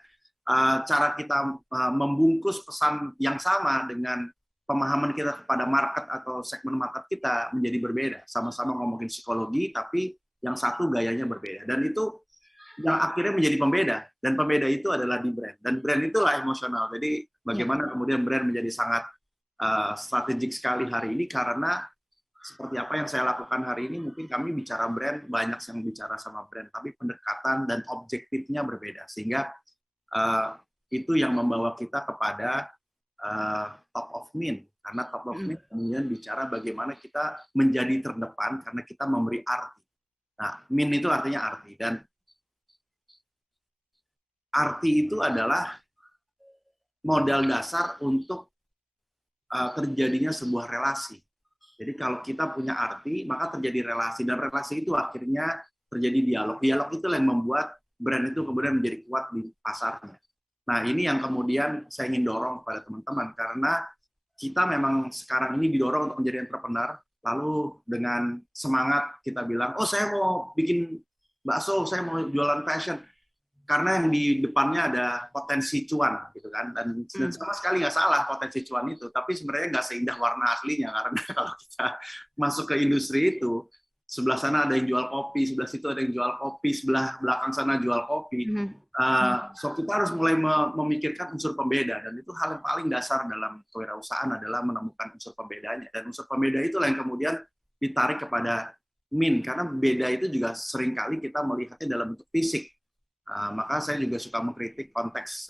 Cara kita membungkus pesan yang sama dengan pemahaman kita kepada market atau segmen market kita menjadi berbeda. Sama-sama ngomongin psikologi, tapi yang satu gayanya berbeda. Dan itu yang akhirnya menjadi pembeda. Dan pembeda itu adalah di brand. Dan brand itulah emosional. Jadi bagaimana kemudian brand menjadi sangat strategik sekali hari ini, karena seperti apa yang saya lakukan hari ini, mungkin kami bicara brand, banyak yang bicara sama brand, tapi pendekatan dan objektifnya berbeda. Sehingga itu yang membawa kita kepada top of mind. Karena top of mind kemudian bicara bagaimana kita menjadi terdepan karena kita memberi arti. Nah, mind itu artinya arti. Dan arti itu adalah modal dasar untuk terjadinya sebuah relasi. Jadi kalau kita punya arti, maka terjadi relasi, dan relasi itu akhirnya terjadi dialog. Dialog itu yang membuat brand itu kemudian menjadi kuat di pasarnya. Nah, ini yang kemudian saya ingin dorong kepada teman-teman, karena kita memang sekarang ini didorong untuk menjadi entrepreneur, lalu dengan semangat kita bilang, oh saya mau bikin bakso, saya mau jualan fashion, karena yang di depannya ada potensi cuan gitu kan, dan sama sekali nggak salah potensi cuan itu, tapi sebenarnya nggak seindah warna aslinya, karena kalau kita masuk ke industri itu, sebelah sana ada yang jual kopi, sebelah situ ada yang jual kopi, sebelah belakang sana jual kopi. So kita harus mulai memikirkan unsur pembeda, dan itu hal yang paling dasar dalam kewirausahaan adalah menemukan unsur pembedanya, dan unsur pembeda itulah yang kemudian ditarik kepada min, karena beda itu juga seringkali kita melihatnya dalam bentuk fisik. Maka saya juga suka mengkritik konteks,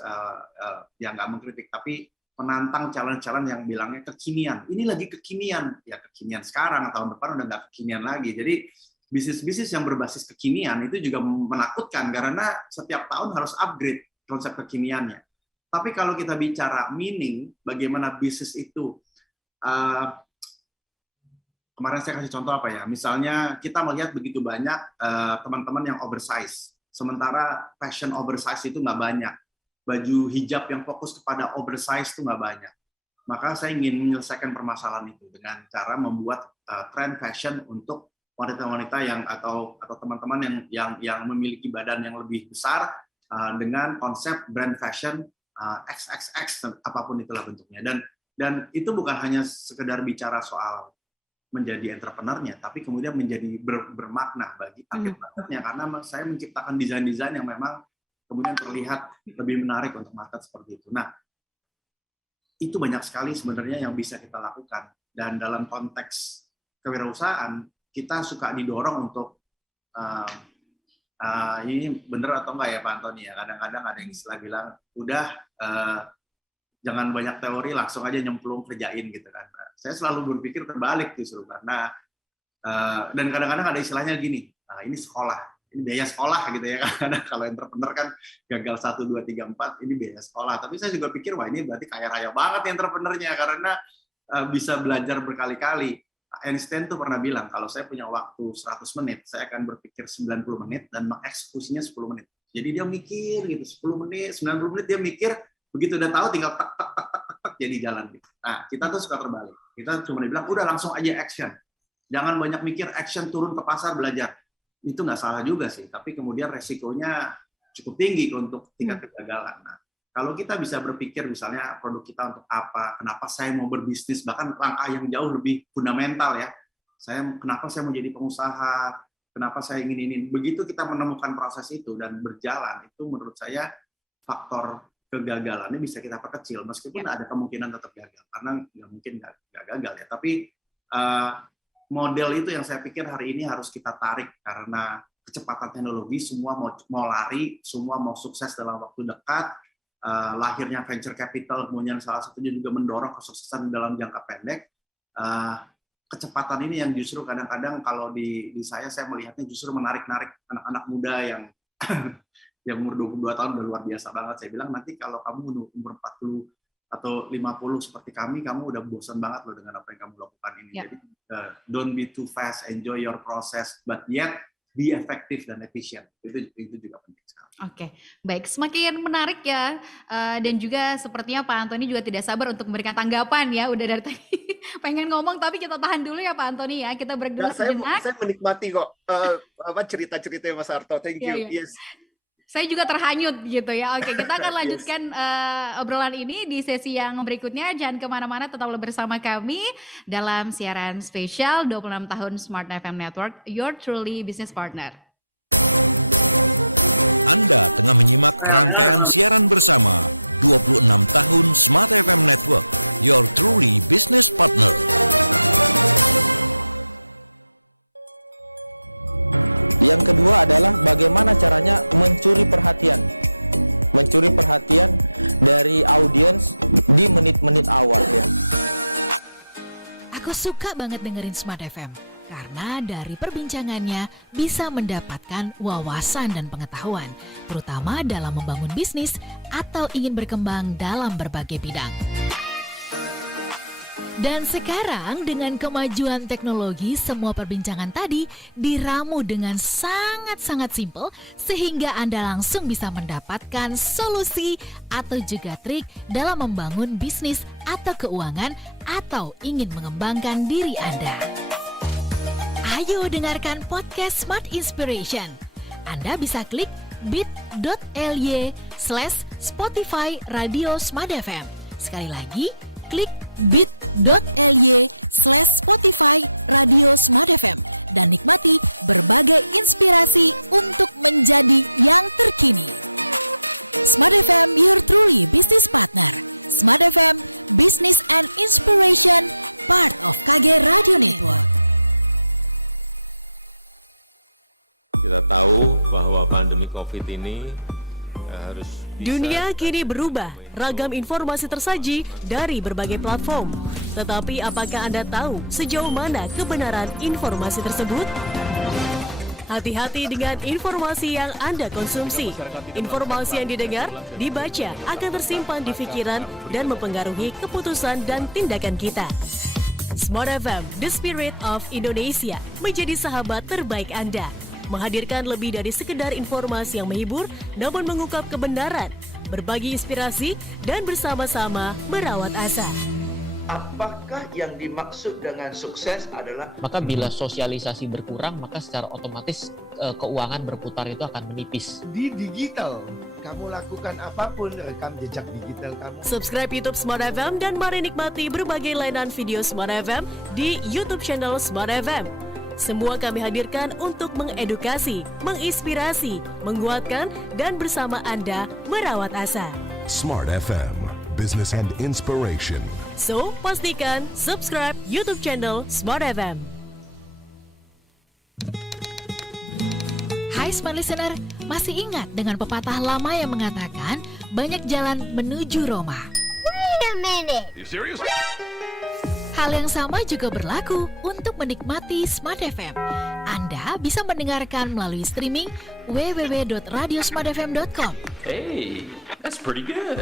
yang nggak mengkritik, tapi menantang calon-calon yang bilangnya kekinian. Ini lagi kekinian, ya kekinian sekarang, tahun depan udah nggak kekinian lagi. Jadi bisnis-bisnis yang berbasis kekinian itu juga menakutkan, karena setiap tahun harus upgrade konsep kekiniannya. Tapi kalau kita bicara meaning, bagaimana bisnis itu, kemarin saya kasih contoh apa ya, misalnya kita melihat begitu banyak teman-teman yang oversize, sementara fashion oversize itu nggak banyak. Baju hijab yang fokus kepada oversize itu nggak banyak. Maka saya ingin menyelesaikan permasalahan itu dengan cara membuat tren fashion untuk wanita-wanita yang atau teman-teman yang memiliki badan yang lebih besar, dengan konsep brand fashion XXX, apapun itulah bentuknya. Dan itu bukan hanya sekedar bicara soal menjadi entrepreneurnya, tapi kemudian menjadi bermakna bagi target marketnya, karena saya menciptakan desain-desain yang memang kemudian terlihat lebih menarik untuk market seperti itu. Nah, itu banyak sekali sebenarnya yang bisa kita lakukan, dan dalam konteks kewirausahaan kita suka didorong untuk ini bener atau enggak ya Pak Antoni ya, kadang-kadang ada yang istilah bilang udah jangan banyak teori, langsung aja nyemplung kerjain gitu kan. Saya selalu berpikir terbalik justru, karena dan kadang-kadang ada istilahnya gini, ini sekolah, ini biaya sekolah gitu ya, karena kalau entrepreneur kan gagal 1, 2, 3, 4, ini biaya sekolah. Tapi saya juga pikir wah ini berarti kaya raya banget ya entrepreneurnya, karena bisa belajar berkali-kali. Einstein tuh pernah bilang, kalau saya punya waktu 100 menit, saya akan berpikir 90 menit dan mengeksekusinya 10 menit. Jadi dia mikir gitu, 10 menit, 90 menit dia mikir, begitu udah tahu tinggal tak jadi jalan gitu. Nah, kita tuh suka terbalik. Kita cuma dibilang, udah langsung aja action. Jangan banyak mikir, action, turun ke pasar, belajar. Itu nggak salah juga sih, tapi kemudian resikonya cukup tinggi untuk tingkat kegagalan. Nah, kalau kita bisa berpikir misalnya produk kita untuk apa, kenapa saya mau berbisnis, bahkan langkah yang jauh lebih fundamental ya. Kenapa saya mau jadi pengusaha, kenapa saya ingin ini. Begitu kita menemukan proses itu dan berjalan, itu menurut saya faktor kegagalannya bisa kita perkecil, meskipun ada kemungkinan tetap gagal, karena nggak mungkin nggak gagal ya. Tapi model itu yang saya pikir hari ini harus kita tarik, karena kecepatan teknologi, semua mau lari, semua mau sukses dalam waktu dekat. Lahirnya venture capital, kemudian salah satunya juga mendorong kesuksesan dalam jangka pendek. Kecepatan ini yang justru kadang-kadang kalau di saya melihatnya justru menarik-narik anak-anak muda yang yang umur 22 tahun udah luar biasa banget. Saya bilang nanti kalau kamu umur 40 atau 50 seperti kami, kamu udah bosan banget loh dengan apa yang kamu lakukan ini. Jadi don't be too fast, enjoy your process, but yet be effective dan efisien. Itu juga penting sekali. Oke, baik. Semakin menarik ya, dan juga sepertinya Pak Antoni juga tidak sabar untuk memberikan tanggapan ya. Udah dari tadi pengen ngomong, tapi kita tahan dulu ya Pak Antoni ya. Kita break dulu sejenak. Saya menikmati kok cerita-ceritanya Mas Harto. Thank you. Iya. Yes. Saya juga terhanyut gitu ya. Oke, kita akan lanjutkan obrolan ini di sesi yang berikutnya. Jangan kemana-mana, tetaplah bersama kami dalam siaran spesial 26 tahun Smart FM Network, Your Truly Business Partner. Anda tengah menyimak rangkaian siaran bersama 26 tahun Smart FM Network, Your Truly Business Partner. Yang kedua adalah bagaimana caranya mencuri perhatian. Mencuri perhatian dari audiens di menit-menit awal ya. Aku suka banget dengerin Smart FM karena dari perbincangannya bisa mendapatkan wawasan dan pengetahuan, terutama dalam membangun bisnis atau ingin berkembang dalam berbagai bidang. Dan sekarang dengan kemajuan teknologi, semua perbincangan tadi diramu dengan sangat-sangat simpel sehingga Anda langsung bisa mendapatkan solusi atau juga trik dalam membangun bisnis atau keuangan atau ingin mengembangkan diri Anda. Ayo dengarkan podcast Smart Inspiration. Anda bisa klik bit.ly/Spotify Radio Smart FM. Sekali lagi, klik bit.ly/Spotify Radio Smart FM dan nikmati berbagai inspirasi untuk menjadi yang terkini. Smart FM, Your Truly Business Partner. Smart FM, Business and Inspiration, part of KG Radio Network. Kita tahu bahwa pandemi COVID ini harus Dunia kini berubah, ragam informasi tersaji dari berbagai platform. Tetapi apakah Anda tahu sejauh mana kebenaran informasi tersebut? Hati-hati dengan informasi yang Anda konsumsi. Informasi yang didengar, dibaca akan tersimpan di pikiran dan mempengaruhi keputusan dan tindakan kita. Smart FM, The Spirit of Indonesia, menjadi sahabat terbaik Anda. Menghadirkan lebih dari sekedar informasi yang menghibur, namun mengungkap kebenaran, berbagi inspirasi, dan bersama-sama merawat asa. Apakah yang dimaksud dengan sukses adalah? Maka bila sosialisasi berkurang, maka secara otomatis keuangan berputar itu akan menipis. Di digital, kamu lakukan apapun, rekam jejak digital kamu. Subscribe YouTube Smart FM dan mari nikmati berbagai layanan video Smart FM di YouTube channel Smart FM. Semua kami hadirkan untuk mengedukasi, menginspirasi, menguatkan, dan bersama Anda merawat asa. Smart FM, Business and Inspiration. So, pastikan subscribe YouTube channel Smart FM. Hai Smart Listener, masih ingat dengan pepatah lama yang mengatakan banyak jalan menuju Roma? Wait a minute. You serious? Hal yang sama juga berlaku untuk menikmati Smart FM. Anda bisa mendengarkan melalui streaming www.radiosmartfm.com. Hey, that's pretty good.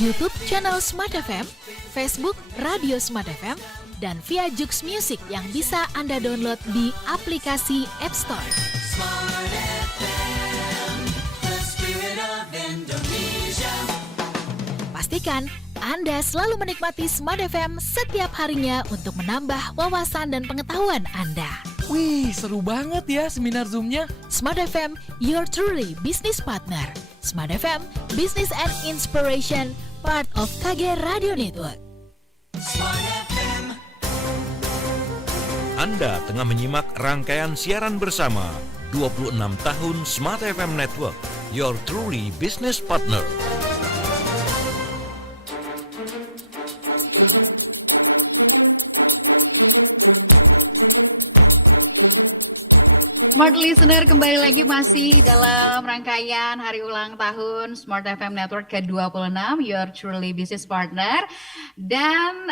YouTube channel Smart FM, Facebook Radio Smart FM dan via Jux Music yang bisa Anda download di aplikasi App Store. Smart FM, the spirit of Indonesia. Pastikan Anda selalu menikmati Smart FM setiap harinya untuk menambah wawasan dan pengetahuan Anda. Wih, seru banget ya seminar Zoom-nya. Smart FM, your truly business partner. Smart FM, Business and Inspiration, part of KG Radio Network. Smart FM. Anda tengah menyimak rangkaian siaran bersama 26 tahun Smart FM Network, your truly business partner. Smart Listener, kembali lagi masih dalam rangkaian hari ulang tahun Smart FM Network ke-26, your truly business partner. Dan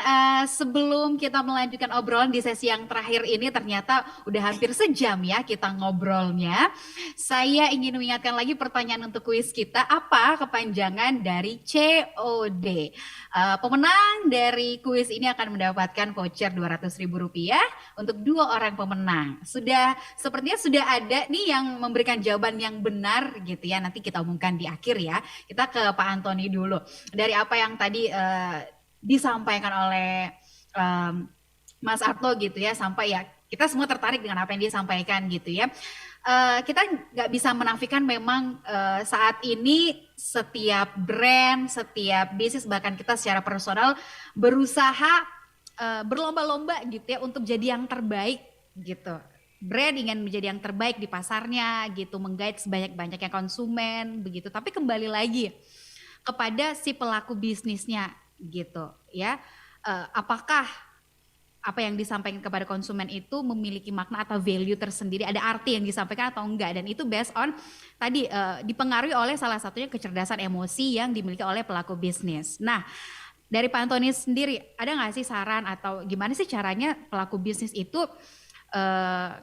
sebelum kita melanjutkan obrolan di sesi yang terakhir ini, ternyata udah hampir sejam ya kita ngobrolnya. Saya ingin mengingatkan lagi pertanyaan untuk kuis kita, apa kepanjangan dari COD? Pemenang dari kuis ini akan mendapatkan voucher Rp200.000 untuk 2 orang pemenang. Sepertinya sudah ada nih yang memberikan jawaban yang benar gitu ya. Nanti kita umumkan di akhir ya. Kita ke Pak Antoni dulu. Dari apa yang tadi disampaikan oleh Mas Arto gitu ya, sampai ya kita semua tertarik dengan apa yang dia sampaikan gitu ya. Kita nggak bisa menafikan memang saat ini setiap brand, setiap bisnis, bahkan kita secara personal berusaha berlomba-lomba gitu ya untuk jadi yang terbaik gitu. Brand ingin menjadi yang terbaik di pasarnya gitu, menggait sebanyak-banyaknya konsumen begitu. Tapi kembali lagi kepada si pelaku bisnisnya gitu ya. Apakah apa yang disampaikan kepada konsumen itu memiliki makna atau value tersendiri, ada arti yang disampaikan atau enggak, dan itu based on tadi dipengaruhi oleh salah satunya kecerdasan emosi yang dimiliki oleh pelaku bisnis. Nah, dari Pak Antoni sendiri ada nggak sih saran atau gimana sih caranya pelaku bisnis itu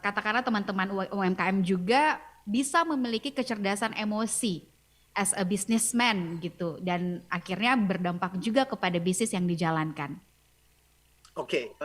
katakanlah teman-teman UMKM juga bisa memiliki kecerdasan emosi as a businessman gitu, dan akhirnya berdampak juga kepada bisnis yang dijalankan? Oke,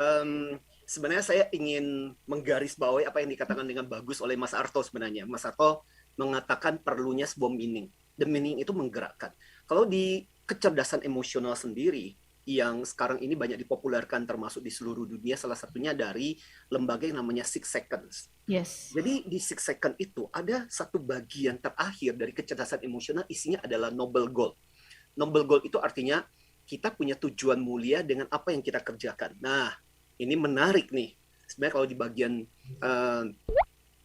sebenarnya saya ingin menggarisbawahi apa yang dikatakan dengan bagus oleh Mas Arto sebenarnya. Mas Arto mengatakan perlunya sebuah meaning. The meaning itu menggerakkan. Kalau di kecerdasan emosional sendiri, yang sekarang ini banyak dipopulerkan termasuk di seluruh dunia, salah satunya dari lembaga yang namanya 6 Seconds. Yes. Jadi di 6 Seconds itu ada satu bagian terakhir dari kecerdasan emosional, isinya adalah noble goal. Noble goal itu artinya kita punya tujuan mulia dengan apa yang kita kerjakan. Nah, ini menarik nih. Sebenarnya kalau di bagian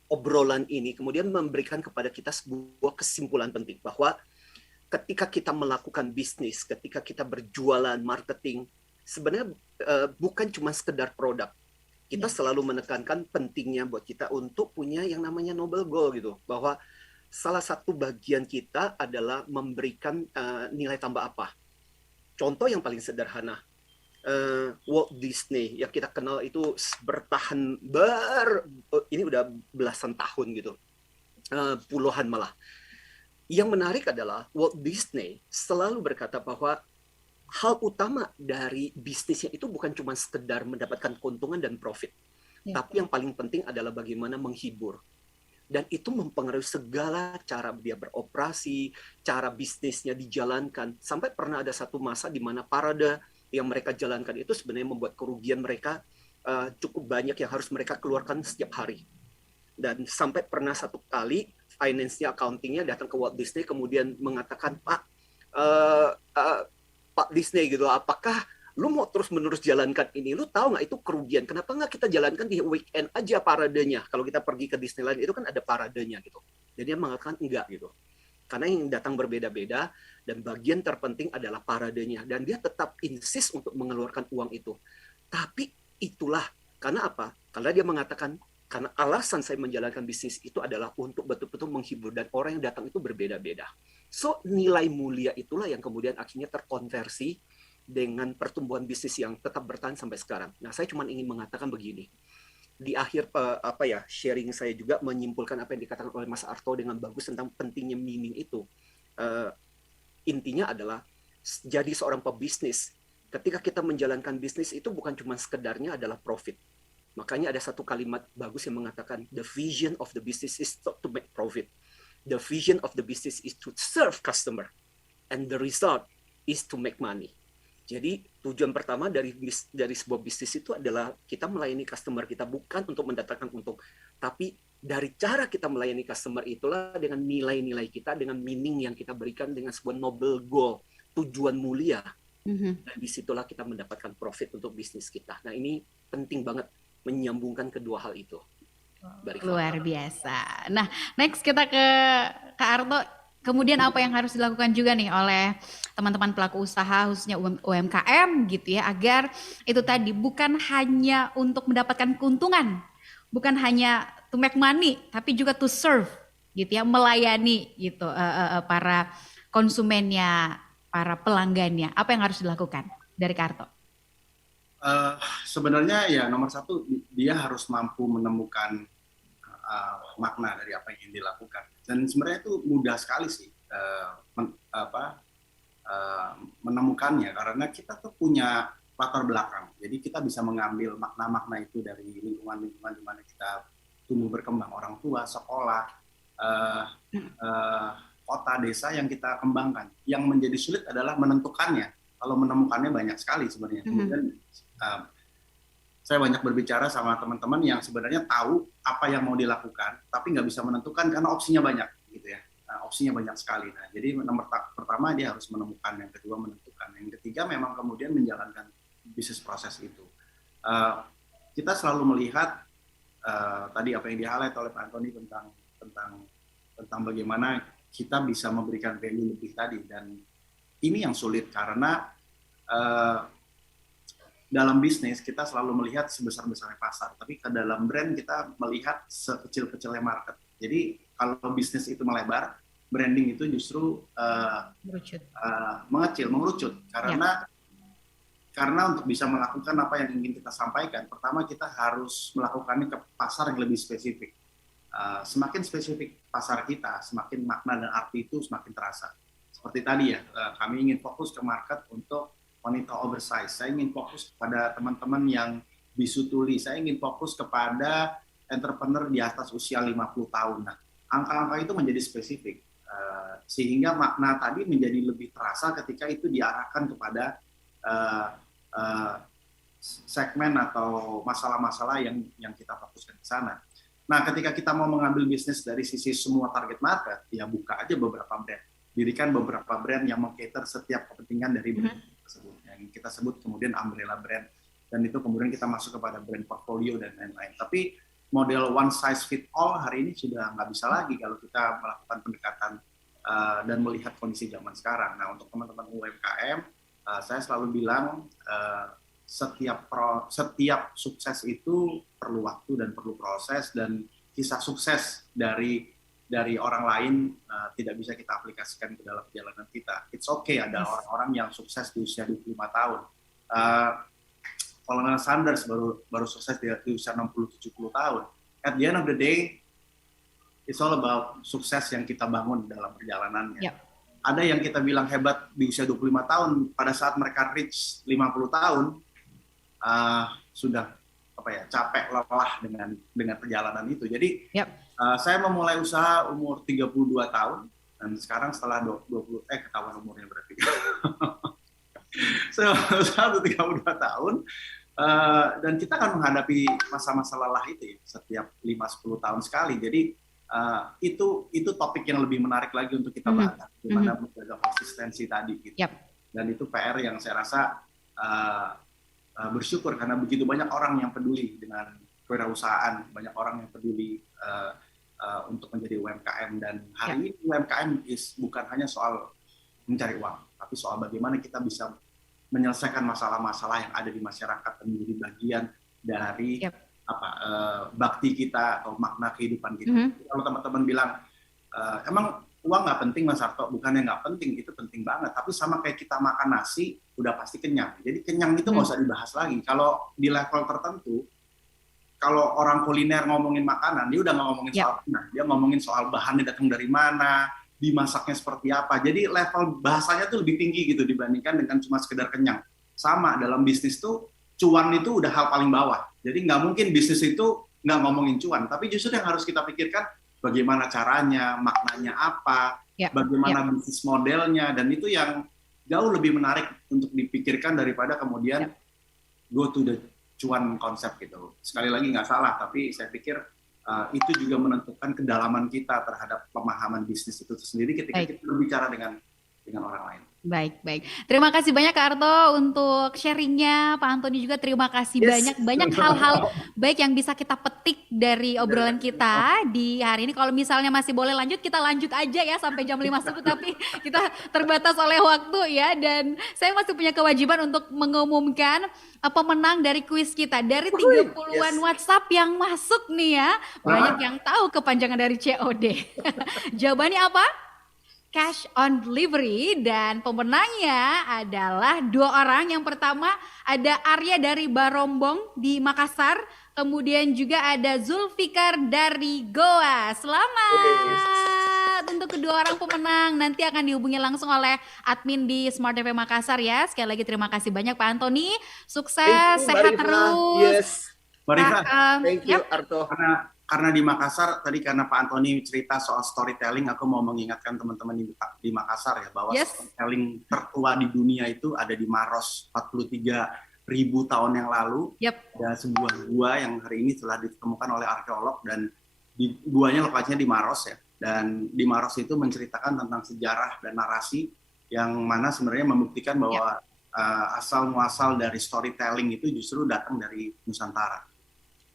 obrolan ini kemudian memberikan kepada kita sebuah kesimpulan penting bahwa ketika kita melakukan bisnis, ketika kita berjualan, marketing, sebenarnya bukan cuma sekedar produk. Kita selalu menekankan pentingnya buat kita untuk punya yang namanya noble goal gitu. Bahwa salah satu bagian kita adalah memberikan nilai tambah apa. Contoh yang paling sederhana, Walt Disney yang kita kenal itu bertahan ini udah belasan tahun gitu, puluhan malah. Yang menarik adalah Walt Disney selalu berkata bahwa hal utama dari bisnisnya itu bukan cuma sekedar mendapatkan keuntungan dan profit, tapi yang paling penting adalah bagaimana menghibur. Dan itu mempengaruhi segala cara dia beroperasi, cara bisnisnya dijalankan. Sampai pernah ada satu masa di mana parade yang mereka jalankan itu sebenarnya membuat kerugian mereka cukup banyak yang harus mereka keluarkan setiap hari. Dan sampai pernah satu kali finance-nya, accounting-nya datang ke Walt Disney kemudian mengatakan, Pak Disney gitu, apakah lu mau terus-menerus jalankan ini? Lu tahu nggak itu kerugian? Kenapa nggak kita jalankan di weekend aja paradenya? Kalau kita pergi ke Disneyland itu kan ada paradenya gitu. Jadi dia mengatakan enggak gitu. Karena yang datang berbeda-beda dan bagian terpenting adalah paradenya. Dan dia tetap insist untuk mengeluarkan uang itu. Tapi itulah, karena apa? Karena dia mengatakan, karena alasan saya menjalankan bisnis itu adalah untuk betul-betul menghibur. Dan orang yang datang itu berbeda-beda. So, nilai mulia itulah yang kemudian akhirnya terkonversi dengan pertumbuhan bisnis yang tetap bertahan sampai sekarang. Nah, saya cuma ingin mengatakan begini. Di akhir sharing saya juga menyimpulkan apa yang dikatakan oleh Mas Arto dengan bagus tentang pentingnya meaning itu. Intinya adalah jadi seorang pebisnis ketika kita menjalankan bisnis itu bukan cuma sekedarnya adalah profit. Makanya ada satu kalimat bagus yang mengatakan the vision of the business is not to make profit. The vision of the business is to serve customer and the result is to make money. Jadi tujuan pertama dari sebuah bisnis itu adalah kita melayani customer kita bukan untuk mendatangkan untung, tapi dari cara kita melayani customer itulah dengan nilai-nilai kita, dengan meaning yang kita berikan, dengan sebuah noble goal, tujuan mulia. Dan disitulah kita mendapatkan profit untuk bisnis kita. Nah ini penting banget menyambungkan kedua hal itu. Luar biasa. Nah, next kita ke Kak Arto. Kemudian apa yang harus dilakukan juga nih oleh teman-teman pelaku usaha khususnya UMKM gitu ya, agar itu tadi bukan hanya untuk mendapatkan keuntungan, bukan hanya to make money, tapi juga to serve gitu ya, melayani gitu para konsumennya, para pelanggannya. Apa yang harus dilakukan dari Kak Arto? Sebenarnya ya nomor satu dia harus mampu menemukan makna dari apa yang ingin dilakukan, dan sebenarnya itu mudah sekali sih menemukannya karena kita tuh punya latar belakang, jadi kita bisa mengambil makna-makna itu dari lingkungan-lingkungan di mana kita tumbuh berkembang, orang tua, sekolah, kota, desa yang kita kembangkan. Yang menjadi sulit adalah menentukannya. Kalau menemukannya banyak sekali sebenarnya. Kemudian saya banyak berbicara sama teman-teman yang sebenarnya tahu apa yang mau dilakukan, tapi nggak bisa menentukan karena opsinya banyak, gitu ya. Opsinya banyak sekali. Nah, jadi nomor pertama dia harus menemukan, yang kedua menentukan, yang ketiga memang kemudian menjalankan bisnis proses itu. Kita selalu melihat tadi apa yang di-highlight oleh Pak Antoni tentang bagaimana kita bisa memberikan value lebih tadi, dan ini yang sulit karena dalam bisnis kita selalu melihat sebesar-besarnya pasar, tapi ke dalam brand kita melihat sekecil-kecilnya market. Jadi kalau bisnis itu melebar, branding itu justru mengerucut karena untuk bisa melakukan apa yang ingin kita sampaikan, pertama kita harus melakukannya ke pasar yang lebih spesifik. Semakin spesifik pasar kita, semakin makna dan arti itu semakin terasa. Seperti tadi ya, kami ingin fokus ke market untuk wanita oversize. Saya ingin fokus kepada teman-teman yang bisu tuli. Saya ingin fokus kepada entrepreneur di atas usia 50 tahun. Nah, angka-angka itu menjadi spesifik. Sehingga makna tadi menjadi lebih terasa ketika itu diarahkan kepada segmen atau masalah-masalah yang kita fokuskan ke sana. Nah, ketika kita mau mengambil bisnis dari sisi semua target market, ya buka aja beberapa brand. Dirikan beberapa brand yang meng-cater setiap kepentingan dari brand tersebut. Yang kita sebut kemudian umbrella brand. Dan itu kemudian kita masuk kepada brand portfolio dan lain-lain. Tapi model one size fit all hari ini sudah nggak bisa lagi kalau kita melakukan pendekatan dan melihat kondisi zaman sekarang. Nah, untuk teman-teman UMKM, saya selalu bilang setiap sukses itu perlu waktu dan perlu proses, dan kisah sukses dari orang lain tidak bisa kita aplikasikan ke dalam perjalanan kita. It's okay ada orang-orang yang sukses di usia 25 tahun. Colonel Sanders baru sukses di usia 60-70 tahun. At the end of the day, it's all about sukses yang kita bangun dalam perjalanannya. Yep. Ada yang kita bilang hebat di usia 25 tahun, pada saat mereka reach 50 tahun, sudah capek lelah dengan perjalanan itu. Jadi saya memulai usaha umur 32 tahun, dan sekarang setelah 20 ketahuan umurnya berarti. Saya usaha 32 tahun, dan kita akan menghadapi masa-masa lelah itu ya, setiap 5-10 tahun sekali. Jadi itu topik yang lebih menarik lagi untuk kita bahas, gimana menjaga konsistensi tadi gitu. Dan itu PR yang saya rasa bersyukur karena begitu banyak orang yang peduli dengan kewirausahaan, banyak orang yang peduli untuk menjadi UMKM, dan hari ini UMKM bukan hanya soal mencari uang, tapi soal bagaimana kita bisa menyelesaikan masalah-masalah yang ada di masyarakat dan menjadi bagian dari bakti kita atau makna kehidupan kita. Kalau teman-teman bilang emang uang nggak penting Mas Harto, bukannya nggak penting, itu penting banget. Tapi sama kayak kita makan nasi, udah pasti kenyang. Jadi kenyang itu nggak usah dibahas lagi. Kalau di level tertentu, kalau orang kuliner ngomongin makanan, dia udah nggak ngomongin soal makanan, dia ngomongin soal bahannya datang dari mana, dimasaknya seperti apa. Jadi level bahasanya tuh lebih tinggi gitu dibandingkan dengan cuma sekedar kenyang. sama dalam bisnis tuh cuan itu udah hal paling bawah. Jadi nggak mungkin bisnis itu nggak ngomongin cuan, tapi justru yang harus kita pikirkan bagaimana caranya, maknanya apa, bagaimana bisnis modelnya, dan itu yang jauh lebih menarik untuk dipikirkan daripada kemudian go to the cuan konsep gitu. Sekali lagi nggak salah, tapi saya pikir itu juga menentukan kedalaman kita terhadap pemahaman bisnis itu sendiri ketika kita berbicara dengan orang lain. Baik. Terima kasih banyak Kak Arto untuk sharingnya. Pak Antoni juga terima kasih banyak hal-hal baik yang bisa kita petik dari obrolan kita di hari ini. Kalau misalnya masih boleh lanjut, kita lanjut aja ya sampai jam 5 subuh, tapi kita terbatas oleh waktu ya. Dan saya masih punya kewajiban untuk mengumumkan pemenang dari kuis kita. Dari 30-an WhatsApp yang masuk nih ya, banyak yang tahu kepanjangan dari COD. Jawabannya apa? Cash on delivery, dan pemenangnya adalah 2 orang. Yang pertama ada Arya dari Barombong di Makassar, kemudian juga ada Zulfikar dari Goa. Selamat untuk kedua orang pemenang. Nanti akan dihubungi langsung oleh admin di Smart FM Makassar ya. Sekali lagi terima kasih banyak Pak Antoni. Sukses, sehat terus. Mbak Rifa, thank you Arto. Karena di Makassar, tadi karena Pak Antoni cerita soal storytelling, aku mau mengingatkan teman-teman di Makassar ya, bahwa storytelling tertua di dunia itu ada di Maros 43.000 tahun yang lalu. Ada sebuah gua yang hari ini telah ditemukan oleh arkeolog, dan di guanya lokasinya di Maros ya. Dan di Maros itu menceritakan tentang sejarah dan narasi yang mana sebenarnya membuktikan bahwa asal-muasal dari storytelling itu justru datang dari Nusantara.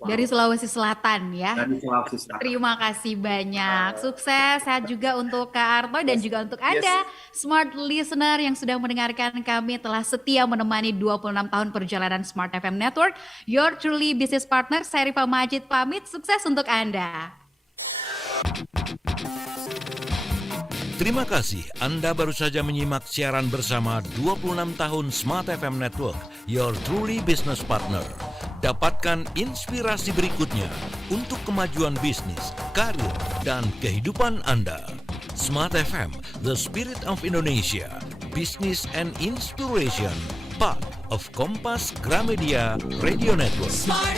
Dari Sulawesi Selatan ya. Dari Sulawesi Selatan. Terima kasih banyak. Sukses, sehat juga untuk Kak Arto dan juga untuk Anda Smart Listener yang sudah mendengarkan kami, telah setia menemani 26 tahun perjalanan Smart FM Network. Your truly business partner, saya Rifa Majid pamit. Sukses untuk Anda. Terima kasih Anda baru saja menyimak siaran bersama 26 tahun Smart FM Network, your truly business partner. Dapatkan inspirasi berikutnya untuk kemajuan bisnis, karir, dan kehidupan Anda. Smart FM, the spirit of Indonesia, business and inspiration, part of Kompas Gramedia Radio Network. Smart